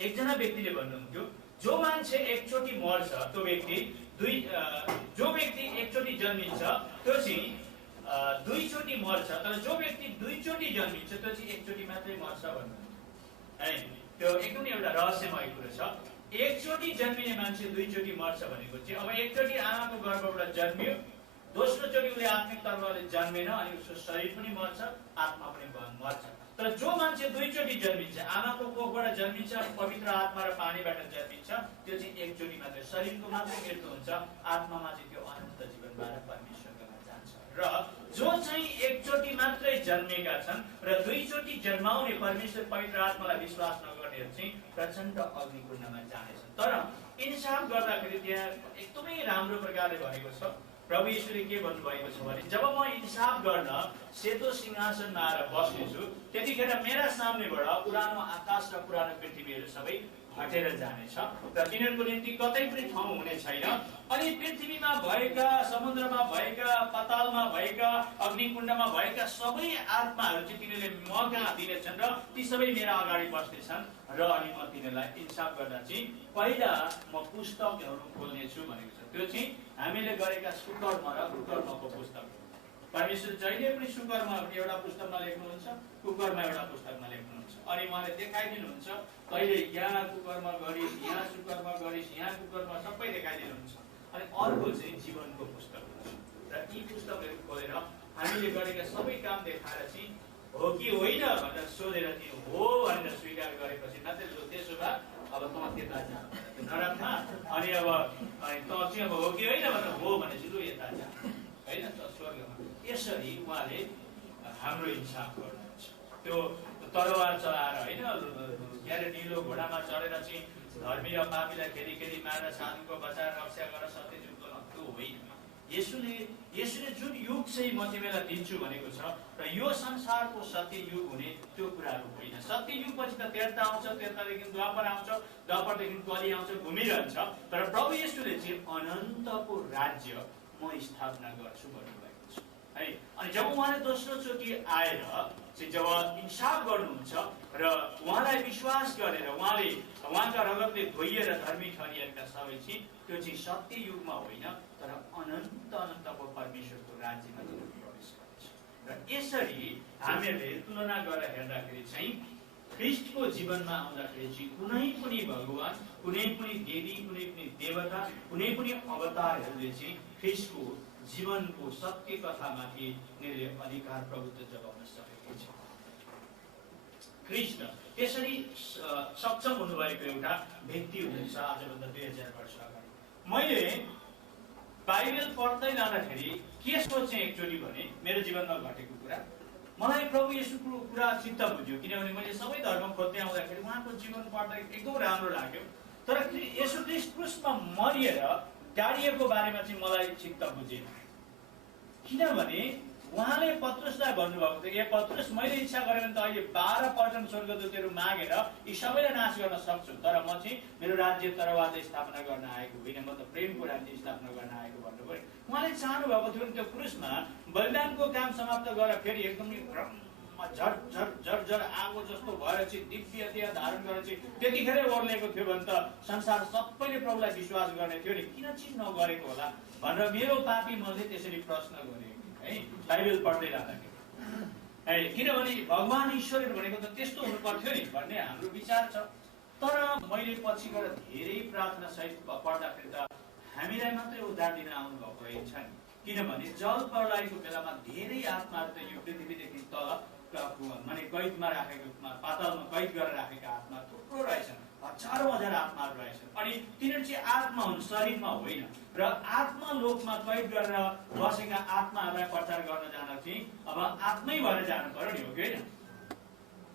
एकजना व्यक्तिले भन्नुहुन्थ्यो जो मान्छे एकचोटि मर्छ त्यो व्यक्ति जो व्यक्ति एकचोटि जन्मिन्छ त्यो चाहिँ दुईचोटि मर्छ, तर जो व्यक्ति दुईचोटि जन्मिन्छ त्यो चाहिँ एकचोटि मात्रै मर्छ भन्नुहुन्छ है। त्यो एकदमै एउटा रहस्यमय कुरो छ। एकचोटि जन्मिने मान्छे दुईचोटि मर्छ भनेको चाहिँ अब एकचोटि आमाको गर्भबाट जन्मियो, दोस्रो चोटि उसले आत्मिक तर्फले जन्मेन अनि उसको शरीर पनि मर्छ, आत्मा पनि मर्छ। तर जो मान्छे दुईचोटि जन्मिन्छ, आमाको कोखबाट जन्मिन्छ, पवित्र आत्मा र पानीबाट जन्मिन्छ, त्यो चाहिँ एकचोटि मात्रै शरीरको मात्रै मृत्यु हुन्छ, आत्मामा चाहिँ त्यो अनन्त जीवनबाट परमेश्वरमा जान्छ। र जो चाहिँ एकचोटि मात्रै जन्मेका छन् र दुईचोटि जन्माउने परमेश्वर पवित्र आत्मालाई विश्वास नगर्नेहरू चाहिँ प्रचण्ड अग्निकुण्डमा जानेछन्। तर इन्साफ गर्दाखेरि त्यहाँ एकदमै राम्रो प्रकारले भनेको छ। प्रभु यीशुले के भन्नुभएको छ भने जब म इन्साफ गर्न सेतो सिंहासनमा आएर बस्नेछु त्यतिखेर मेरा सामनेबाट पुरानो आकाश र पुरानो पृथ्वीहरू सबै हटेर जानेछ र तिनीहरूको निम्ति कतै पनि ठाउँ हुने छैन। अनि पृथ्वीमा भएका, समुद्रमा भएका, पातालमा भएका, अग्निकुण्डमा भएका सबै आत्माहरू चाहिँ तिनीहरूले मकहाँ दिनेछन् र ती सबै मेरा अगाडि बस्नेछन् र अनि म तिनीहरूलाई इन्साफ गर्दा चाहिँ पहिला म पुस्तकहरू खोल्नेछु भनेको छ। त्यो चाहिँ हामीले गरेका सुकर्म र कुकर्मको पुस्तक। परमेश्वर जहिले पनि सुकर्म एउटा पुस्तकमा लेख्नुहुन्छ, कुकर्म एउटा पुस्तकमा लेख्नुहुन्छ। अनि उहाँले देखाइदिनुहुन्छ कहिले यहाँ कुकर्म गरिस्, यहाँ सुकर्म गरिस्, यहाँ कुकर्म सबै देखाइदिनुहुन्छ। अनि अर्को चाहिँ जीवनको पुस्तक हुन्छ र यी पुस्तकहरू खोलेर हामीले गरेका सबै काम देखाएर चाहिँ हो कि होइन भनेर सोधेर चाहिँ हो भनेर स्वीकार गरेपछि मात्रै त्यसो भए अब त त्यता जा नराम्रोमा अनि अब त चाहिँ अब हो कि होइन भनेर हो भनेपछि लु यता जा होइन त स्वर्गमा। यसरी उहाँले हाम्रो इन्साफ गर्नुहुन्छ। त्यो तरवार चलाएर होइन, के अरे निलो घोडामा चढेर चाहिँ धर्मी र पापीलाई खेदी खेदी मारेर साधुको बचाएर रक्षा गरेर सत्य जुगको त्यो होइन। यसुले जुन युग चाहिँ म तिमीलाई दिन्छु भनेको छ र यो संसारको सत्य युग हुने त्यो कुराहरू होइन। सत्य युगपछि त त्रेता आउँछ, त्रेतादेखि द्वापर आउँछ, द्वापरदेखि कली आउँछ, घुमिरहन्छ। तर प्रभु येशूले चाहिँ अनन्तको राज्य म स्थापना गर्छु भन्नुभएको छ है। अनि जब उहाँले दोस्रो चोटि आएर चाहिँ जब इन्साफ गर्नुहुन्छ र उहाँलाई विश्वास गरेर उहाँका रगतले धोइएर धर्मी ठहरिएका सबै चाहिँ त्यो चाहिँ सत्य युगमा होइन तर अनन्तको परमेश्वरको राज्यमा प्रवेश गर्छ। र यसरी हामीहरूले तुलना गरेर हेर्दाखेरि चाहिँ ख्रिस्टको जीवनमा आउँदाखेरि चाहिँ कुनै पनि भगवान, कुनै पनि देवी, कुनै पनि देवता, कुनै पनि अवतारहरूले चाहिँ ख्रिस्टको जीवनको सत्य कथामाथि उनीहरूले अधिकार प्रभुत्व जगाउन सकेको छ। ख्रिस्ट त्यसरी सक्षम हुनुभएको एउटा व्यक्ति हुनुहुन्छ आजभन्दा 2000 वर्ष अगाडि। मैले बाइबल पढ्दै जाँदाखेरि के सोचेँ एकचोटि भने मेरो जीवनमा घटेको कुरा मलाई प्रभु येशूको कुरा चित्त बुझ्यो। किनभने मैले सबै धर्म खोज्दै आउँदाखेरि उहाँको जीवन पढ्दा एकदम राम्रो लाग्यो। तर येशू ख्रिस्ट क्रुसमा मरिएर गाडिएको बारेमा चाहिँ मलाई चित्त बुझेन। किनभने उहाँले पत्रुसलाई भन्नुभएको थियो, ए पत्रुस, मैले इच्छा गरेँ भने त अहिले 12 स्वर्गदूतहरू मागेर यी सबैलाई नाश गर्न सक्छु, तर म चाहिँ मेरो राज्य तरवाद स्थापना गर्न आएको होइन, म त प्रेमको राज्य स्थापना गर्न आएको भन्नुभयो। उहाँले चाहनु भएको थियो त्यो क्रुसमा बलिदानको काम समाप्त गरेर फेरि एकदमै झर आगो जस्तो भएर चाहिँ दिव्य देह धारण गरेर चाहिँ त्यतिखेरै ओर्लेको थियो भने त संसार सबैले प्रभुलाई विश्वास गर्ने थियो नि, किन चाहिँ नगरेको होला भनेर मेरो पापी मनले त्यसरी प्रश्न गरे है बाइबल पढ्दै जाँदाखेरि। है किनभने भगवान ईश्वरहरू भनेको त त्यस्तो हुनु पर्थ्यो नि भन्ने हाम्रो विचार छ। तर मैले पछि गएर धेरै प्रार्थना सहित पढ्दाखेरि त हामीलाई मात्रै उद्धार दिन आउनु भएको रहेछ नि, किनभने जल प्रलयको बेलामा धेरै आत्माहरू त यो पृथ्वीदेखि तल माने कैदमा राखेको, पातालमा कैद गरेर राखेका आत्मा थुप्रो रहेछन्, हजारौं हजार आत्माहरू रहेछन्। अनि तिनीहरू चाहिँ आत्मा हुन्, शरीरमा होइन। र आत्मा लोकमा कैद गरेर बसेका आत्माहरूलाई प्रचार गर्न जान चाहिँ अब आत्मै भएर जानु पर्यो नि, हो कि होइन?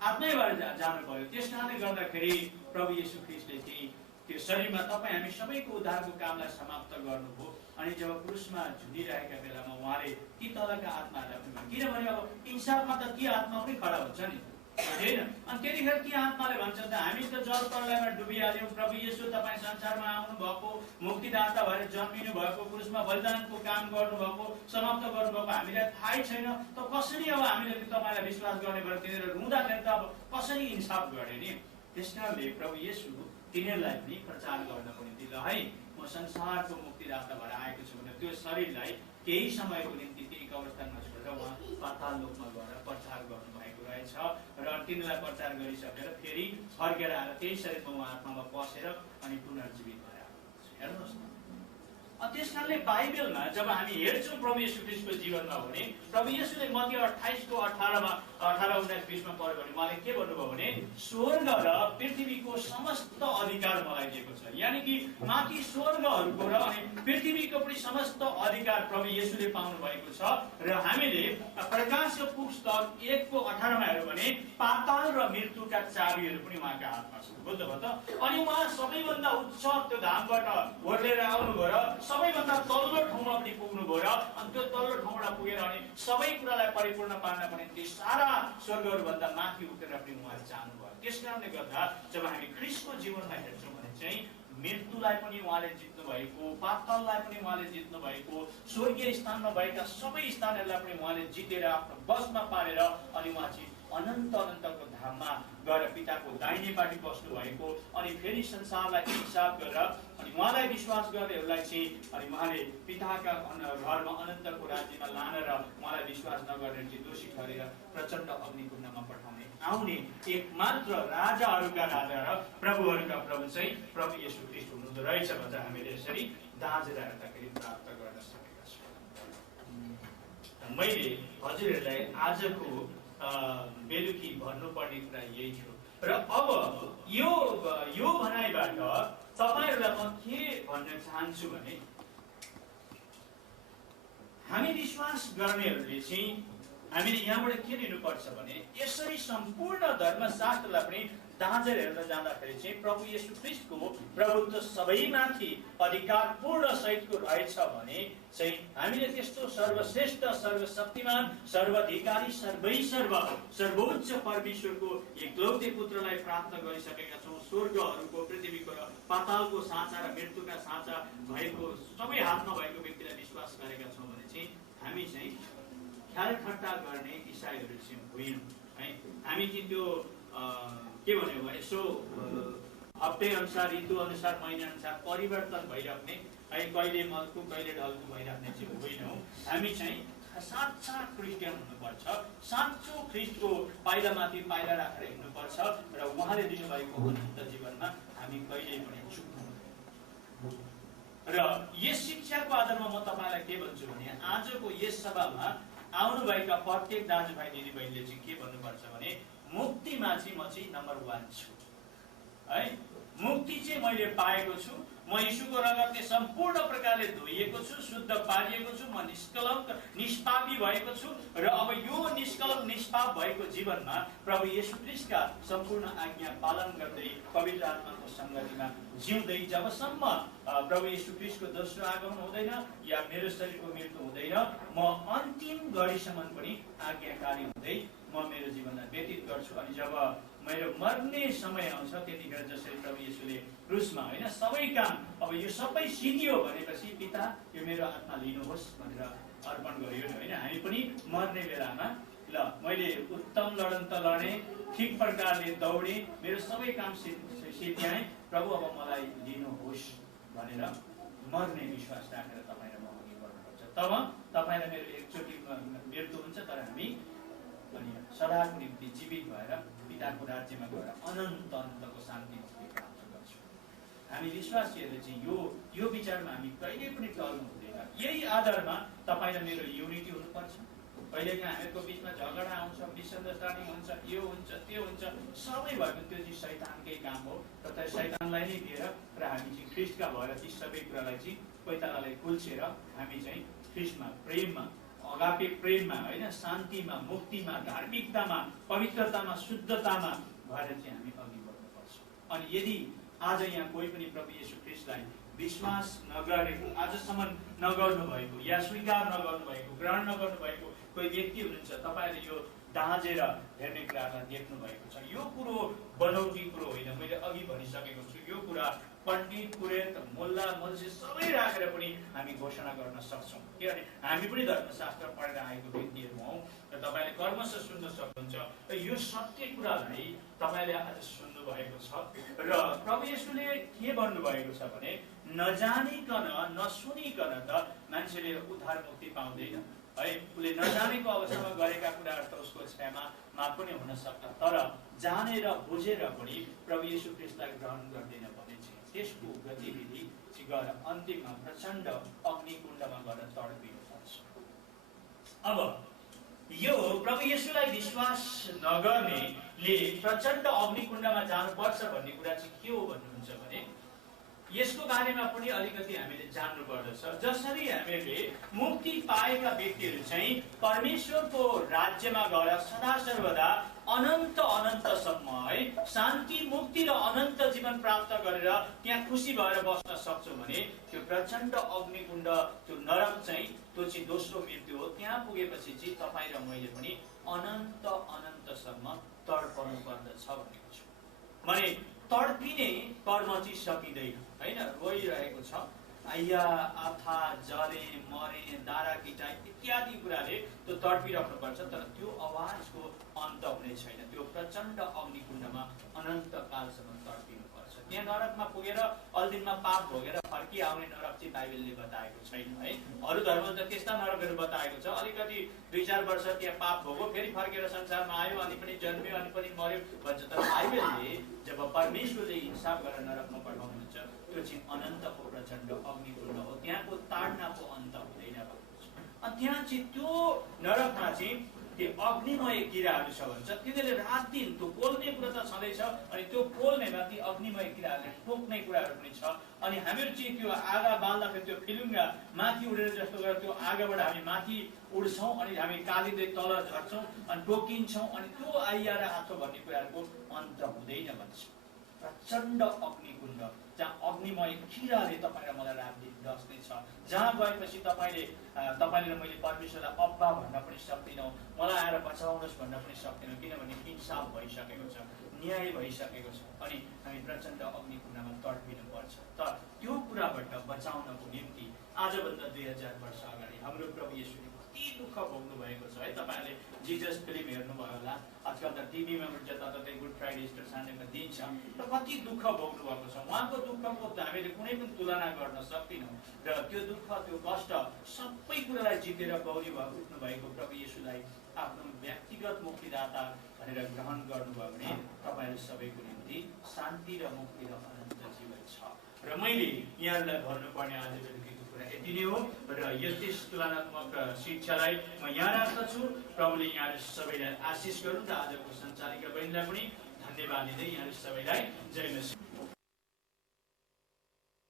आत्मै भएर जानु पर्यो। त्यस कारणले गर्दाखेरि प्रभु येशू ख्रीष्टले चाहिँ त्यो शरीरमा तपाईँ हामी सबैको उद्धारको कामलाई समाप्त गर्नुभयो। अनि जब क्रुसमा झुलिरहेका बेलामा उहाँले ती तलका आत्माहरूलाई, किनभने अब इन्साफमा त ती आत्मा पनि खडा हुन्छ नि, होइन? अनि त्यतिखेर ती आत्माले भन्छ त हामी त जल प्रलयमा डुबिहाल्यौँ, प्रभु येशू तपाईँ संसारमा आउनु भएको, मुक्तिदाता भएर जन्मिनु भएको, क्रुसमा बलिदानको काम गर्नुभएको, समाप्त गर्नुभएको हामीलाई थाहै छैन, त कसरी अब हामीले तपाईँलाई विश्वास गर्ने भएर तिनीहरू रुँदाखेरि त अब कसरी इन्साफ गर्ने नि? त्यस कारणले प्रभु येशू तिनीहरूलाई पनि प्रचार गर्नको निम्ति ल है म संसारको मुक्तिदाता भएर आएको छु भने त्यो शरीरलाई केही समयको निम्ति त्यही कब्रस्तानमा छोडेर उहाँ पाताल लोकमा गएर प्रचार गर्नुभएको रहेछ। र तिनीलाई प्रचार गरिसकेर फेरि फर्केर आएर त्यही शरीरमा उहाँ आत्मामा पसेर अनि पुनर्जीवित भएर आएको। हेर्नुहोस् न, त्यस कारणले बाइबलमा जब हामी हेर्छौँ प्रभु येशू ख्रीष्टको जीवनमा भने प्रभु येशूले मत्ती 28 को 18, 19, 20मा पढ्यो भने उहाँले के भन्नुभयो भने स्वर्ग र पृथ्वीको समस्त अधिकार मलाई दिएको छ। यानि कि माथि स्वर्गहरूको र अनि पृथ्वीको पनि समस्त अधिकार प्रभु येशूले पाउनु भएको छ। र हामीले प्रकाशको पुस्तक 1:18मा हेर्यो भने पाताल र मृत्युका चाबीहरू पनि उहाँका हातमा छ। बुझ्नुभयो त? अनि उहाँ सबैभन्दा उच्च त्यो धामबाट ओर्लेर आउनुभयो र सबैभन्दा तल्लो ठाउँमा पनि पुग्नुभयो र अनि त्यो तल्लो ठाउँबाट पुगेर अनि सबै कुरालाई परिपूर्ण पार्न पनि ती सारा स्वर्गहरूभन्दा माथि उठेर पनि उहाँले चाहनुभयो। त्यस कारणले गर्दा जब हामी ख्रीष्टको जीवनमा हेर्छौँ भने चाहिँ मृत्युलाई पनि उहाँले जित्नु भएको, पाताललाई पनि उहाँले जित्नु भएको, स्वर्गीय स्थानमा भएका सबै स्थानहरूलाई पनि उहाँले जितेर आफ्नो बसमा पारेर अनि उहाँ चाहिँ अनन्त अनन्तको धाममा गएर पिताको दाहिनेपट्टि बस्नु भएको। अनि फेरि संसारलाई हिसाब गरेर अनि उहाँलाई विश्वास गर्नेहरूलाई चाहिँ अनि उहाँले पिताका घरमा अनन्तको राज्यमा लान र उहाँलाई विश्वास नगर्ने चाहिँ दोषी ठहरेर प्रचण्ड अग्निकुण्डमा पठाउने आउने एकमात्र राजाहरूका राजा र प्रभुहरूका प्रभु चाहिँ प्रभु येशू ख्रीष्ट हुनुहुँदो रहेछ भनेर हामीले यसरी दाँजेर हेर्दाखेरि प्राप्त गर्न सकेका छौँ। मैले हजुरहरूलाई आजको बेलुकी भन्नुपर्ने कुरा यही थियो। र अब यो भनाइबाट तपाईँहरूलाई म के भन्न चाहन्छु भने हामी विश्वास गर्नेहरूले चाहिँ हामीले यहाँबाट के लिनुपर्छ भने यसरी सम्पूर्ण धर्मशास्त्रलाई पनि दाँजेर हेर्न जाँदाखेरि चाहिँ प्रभु येशू ख्रीष्टको प्रभुत्व सबैमाथि अधिकार पूर्ण सहितको रहेछ भने चाहिँ हामीले त्यस्तो सर्वश्रेष्ठ, सर्वशक्तिमान, सर्वाधिकारी, सर्वोच्च परमेश्वरको एकलौटे पुत्रलाई प्राप्त गरिसकेका छौँ। स्वर्गहरूको, पृथ्वीको र पातालको साँचा र मृत्युका साँचा भएको सबै हातमा भएको व्यक्तिलाई विश्वास गरेका छौँ भने चाहिँ हामी चाहिँ ख्याल ठट्टा गर्ने इसाईहरू चाहिँ होइनौँ है। हामी चाहिँ त्यो के भन्यो भने यसो हप्ते अनुसार, ऋतु अनुसार, महिना अनुसार परिवर्तन भइराख्ने है, कहिले मलको कहिले ढलको भइराख्ने चाहिँ होइनौँ। हामी चाहिँ साँच्चा क्रिस्चियन हुनुपर्छ, साँचो ख्रीष्टको पाइलामाथि पाइला राखेर हिँड्नुपर्छ र उहाँले दिनुभएको अनन्त जीवनमा हामी कहिल्यै पनि चुक्दैनौँ। र यस शिक्षाको आधारमा म तपाईँलाई के भन्छु भने आजको यस सभामा आउनुभएका प्रत्येक दाजुभाइ दिदीबहिनीले चाहिँ के भन्नुपर्छ भने मुक्तिमा चाहिँ म चाहिँ नम्बर 1 छु है। मुक्ति चाहिँ मैले पाएको छु, म यीशुको रगतले सम्पूर्ण प्रकारले धोइएको छु, शुद्ध पारिएको छु, म निष्कलङ्क निष्पापी भएको छु र अब यो निष्कलङ्क निष्पाप भएको जीवनमा प्रभु येशू ख्रीष्टका सम्पूर्ण आज्ञा पालन गर्दै पवित्र आत्माको सङ्गतिमा जिउँदै जबसम्म प्रभु येशू ख्रीष्टको दोस्रो आगमन हुँदैन या मेरो शरीरको मृत्यु हुँदैन, म अन्तिम घडीसम्म पनि आज्ञाकारी हुँदै म मेरो जीवनलाई व्यतीत गर्छु। अनि जब मेरो मर्ने समय आउँछ त्यतिखेर जसरी प्रभु येशूले क्रुसमा होइन सबै काम अब यो सबै सिद्धियो भनेपछि पिता यो मेरो आत्मा लिनुहोस् भनेर अर्पण गरियो नि होइन। हामी पनि मर्ने बेलामा ल मैले उत्तम लडन त लडेँ, ठिक प्रकारले दौडेँ, मेरो सबै काम सिद्ध्याएँ, प्रभु अब मलाई लिनुहोस् भनेर मर्ने विश्वास राखेर तपाईँ र म अघि बढ्नुपर्छ। तब तपाईँ र मेरो एकचोटि मृत्यु हुन्छ, तर हामी अनि सदाको निम्ति जीवित भएर पिताको राज्यमा गएर अनन्त अनन्तको शान्ति मुक्ति प्राप्त गर्छौँ। हामी विश्वासीहरूले चाहिँ यो विचारमा हामी कहिले पनि टल्नु हुँदैन। यही आधारमा तपाईँ र मेरो युनिटी हुनुपर्छ। कहिलेकाहीँ हामीहरूको बिचमा झगडा आउँछ, मिसअन्डरस्ट्यान्डिङ हुन्छ, यो हुन्छ त्यो हुन्छ, सबै भएको त्यो चाहिँ शैतानकै काम हो र त्यो शैतानलाई नै दिएर र हामी चाहिँ ख्रीष्टका भएर ती सबै कुरालाई चाहिँ पैतालालाई कुल्छेर हामी चाहिँ ख्रीष्टमा प्रेममा अगापे प्रेममा होइन शान्तिमा मुक्तिमा धार्मिकतामा पवित्रतामा शुद्धतामा भएर चाहिँ हामी अघि बढ्नुपर्छ। अनि यदि आज यहाँ कोही पनि प्रभु येशू ख्रीष्टलाई विश्वास नगरेको, आजसम्म नगर्नु भएको या स्वीकार नगर्नु भएको, ग्रहण नगर्नु भएको कोही व्यक्ति हुनुहुन्छ, तपाईँले यो दाँजेर हेर्ने कुरालाई देख्नु भएको छ। यो कुरो बनौटी कुरो होइन, मैले अघि भनिसकेको छु। यो कुरा पण्डित पुरोहित मुल्ला मल्सी सबै राखेर पनि हामी घोषणा गर्न सक्छौँ। किनभने हामी पनि धर्मशास्त्र पढेर आएको व्यक्तिहरू हौँ र तपाईँले कर्मश सुन्न सक्नुहुन्छ र यो सत्य कुरालाई तपाईँले आज सुन्नु भएको छ। र प्रभु येशूले के भन्नुभएको छ भने नजानिकन नसुनिकन त मान्छेले उद्धार मुक्ति पाउँदैन है। उसले नजानेको अवस्थामा गरेका कुराहरू त उसको क्षमा माफ पनि हुन सक्छ, तर जानेर बुझेर पनि प्रभु येशू ख्रीष्टलाई ग्रहण गर्दैन भने चाहिँ त्यसको गतिविधि चाहिँ गएर अन्तिममा प्रचण्ड अग्निकुण्डमा गएर तडपिनुपर्छ। अब यो प्रभु येशूलाई विश्वास नगर्नेले प्रचण्ड अग्निकुण्डमा जानुपर्छ भन्ने कुरा चाहिँ के हो भन्नुहुन्छ भने यसको बारेमा पनि अलिकति हामीले जान्नु पर्दछ। जसरी हामीले मुक्ति पाएका व्यक्तिहरू चाहिँ परमेश्वरको राज्यमा गएर सदा सर्वदा अनन्त अनन्तसम्म है शान्ति मुक्ति र अनन्त जीवन प्राप्त गरेर त्यहाँ खुसी भएर बस्न सक्छौँ भने त्यो प्रचण्ड अग्निकुण्ड त्यो नरक चाहिँ त्यो चाहिँ दोस्रो मृत्यु हो। त्यहाँ पुगेपछि चाहिँ तपाईँ र मैले पनि अनन्त अनन्तसम्म तडपाउनु पर्दछ भनेको छु। भने तडपिने कर्म चाहिँ सकिँदैन होइन। रोइरहेको छ आइया आथा जले मरे दारा किटाइ इत्यादि कुराले त्यो तडपिराख्नुपर्छ, तर त्यो आवाजको अन्त हुने छैन। त्यो प्रचण्ड अग्निकुण्डमा अनन्त कालसम्म तडपिनुपर्छ। त्यहाँ नरकमा पुगेर अलदिनमा पाप भोगेर फर्किआउने नरक चाहिँ बाइबलले बताएको छैन है। अरू धर्मले त त्यस्ता नरकहरू बताएको छ, अलिकति 2-4 वर्ष त्यहाँ पाप भोगो फेरि फर्केर संसारमा आयो अनि पनि जन्मियो अनि पनि मर्यो भन्छ। तर बाइबलले जब परमेश्वरले हिसाब गरेर नरकमा पठाउनुहुन्छ त्यो चाहिँ अनन्तको प्रचण्ड अग्निकुण्ड हो, त्यहाँको ताडनाको अन्त हुँदैन भएको छ। अनि त्यहाँ चाहिँ त्यो नरकमा चाहिँ त्यो अग्निमय किराहरू छ भन्छ। तिनीहरूले रात दिन त्यो पोल्ने कुरा त छँदैछ, अनि त्यो पोल्नेमा ती अग्निमय किराहरूले टोक्ने कुराहरू पनि छ। अनि हामीहरू चाहिँ त्यो आगा बाल्दाखेरि त्यो फिलुङ्गा माथि उडेर जस्तो गरेर त्यो आगाबाट हामी माथि उड्छौँ अनि हामी कालिँदै तल झर्छौँ अनि टोकिन्छौँ, अनि त्यो आइया र आथो भन्ने कुराहरूको अन्त हुँदैन भन्छ। प्रचण्ड अग्निकुण्ड जहाँ अग्निमय किराले तपाईँ र मलाई रात दिन डस्नेछ, जहाँ गएपछि तपाईँले र मैले परमेश्वरलाई अब्बा भन्न पनि सक्दैनौँ, मलाई आएर बचाउनुहोस् भन्न पनि सक्दैनौँ, किनभने इन्साफ भइसकेको छ, न्याय भइसकेको छ। अनि हामी प्रचण्ड अग्निकुण्डमा तडपिनुपर्छ। तर त्यो कुराबाट बचाउनको निम्ति आजभन्दा 2000 वर्ष अगाडि हाम्रो प्रभु येशूले कति दुःख भोग्नु भएको छ है। तपाईँहरूले जिजस फिल्म हेर्नुभयो होला, आजकल त टिभीमा जताततै गुड फ्राइडे इस्टर सन्डेमा दिन्छ र कति दुःख भोग्नु भएको छ। उहाँको दुःखको हामीले कुनै पनि तुलना गर्न सक्दैनौँ र त्यो दुःख त्यो कष्ट सबै कुरालाई जितेर गौरी उठ्नु भएको प्रभु येशूलाई आफ्नो व्यक्तिगत मुक्तिदाता भनेर ग्रहण गर्नुभयो भने तपाईँहरू सबैको निम्ति शान्ति र मुक्ति र अनन्त जीवन छ। र मैले यहाँलाई भन्नुपर्ने आज बेलुकीको कुरा यति नै हो र यस तुलनात्मक शिक्षालाई म यहाँ राख्दछु। प्रभुले यहाँहरू सबैलाई आशिष गरून् र आजको सञ्चालिका बहिनीलाई पनि धन्यवाद दिँदै यहाँहरू सबैलाई जय मसीह।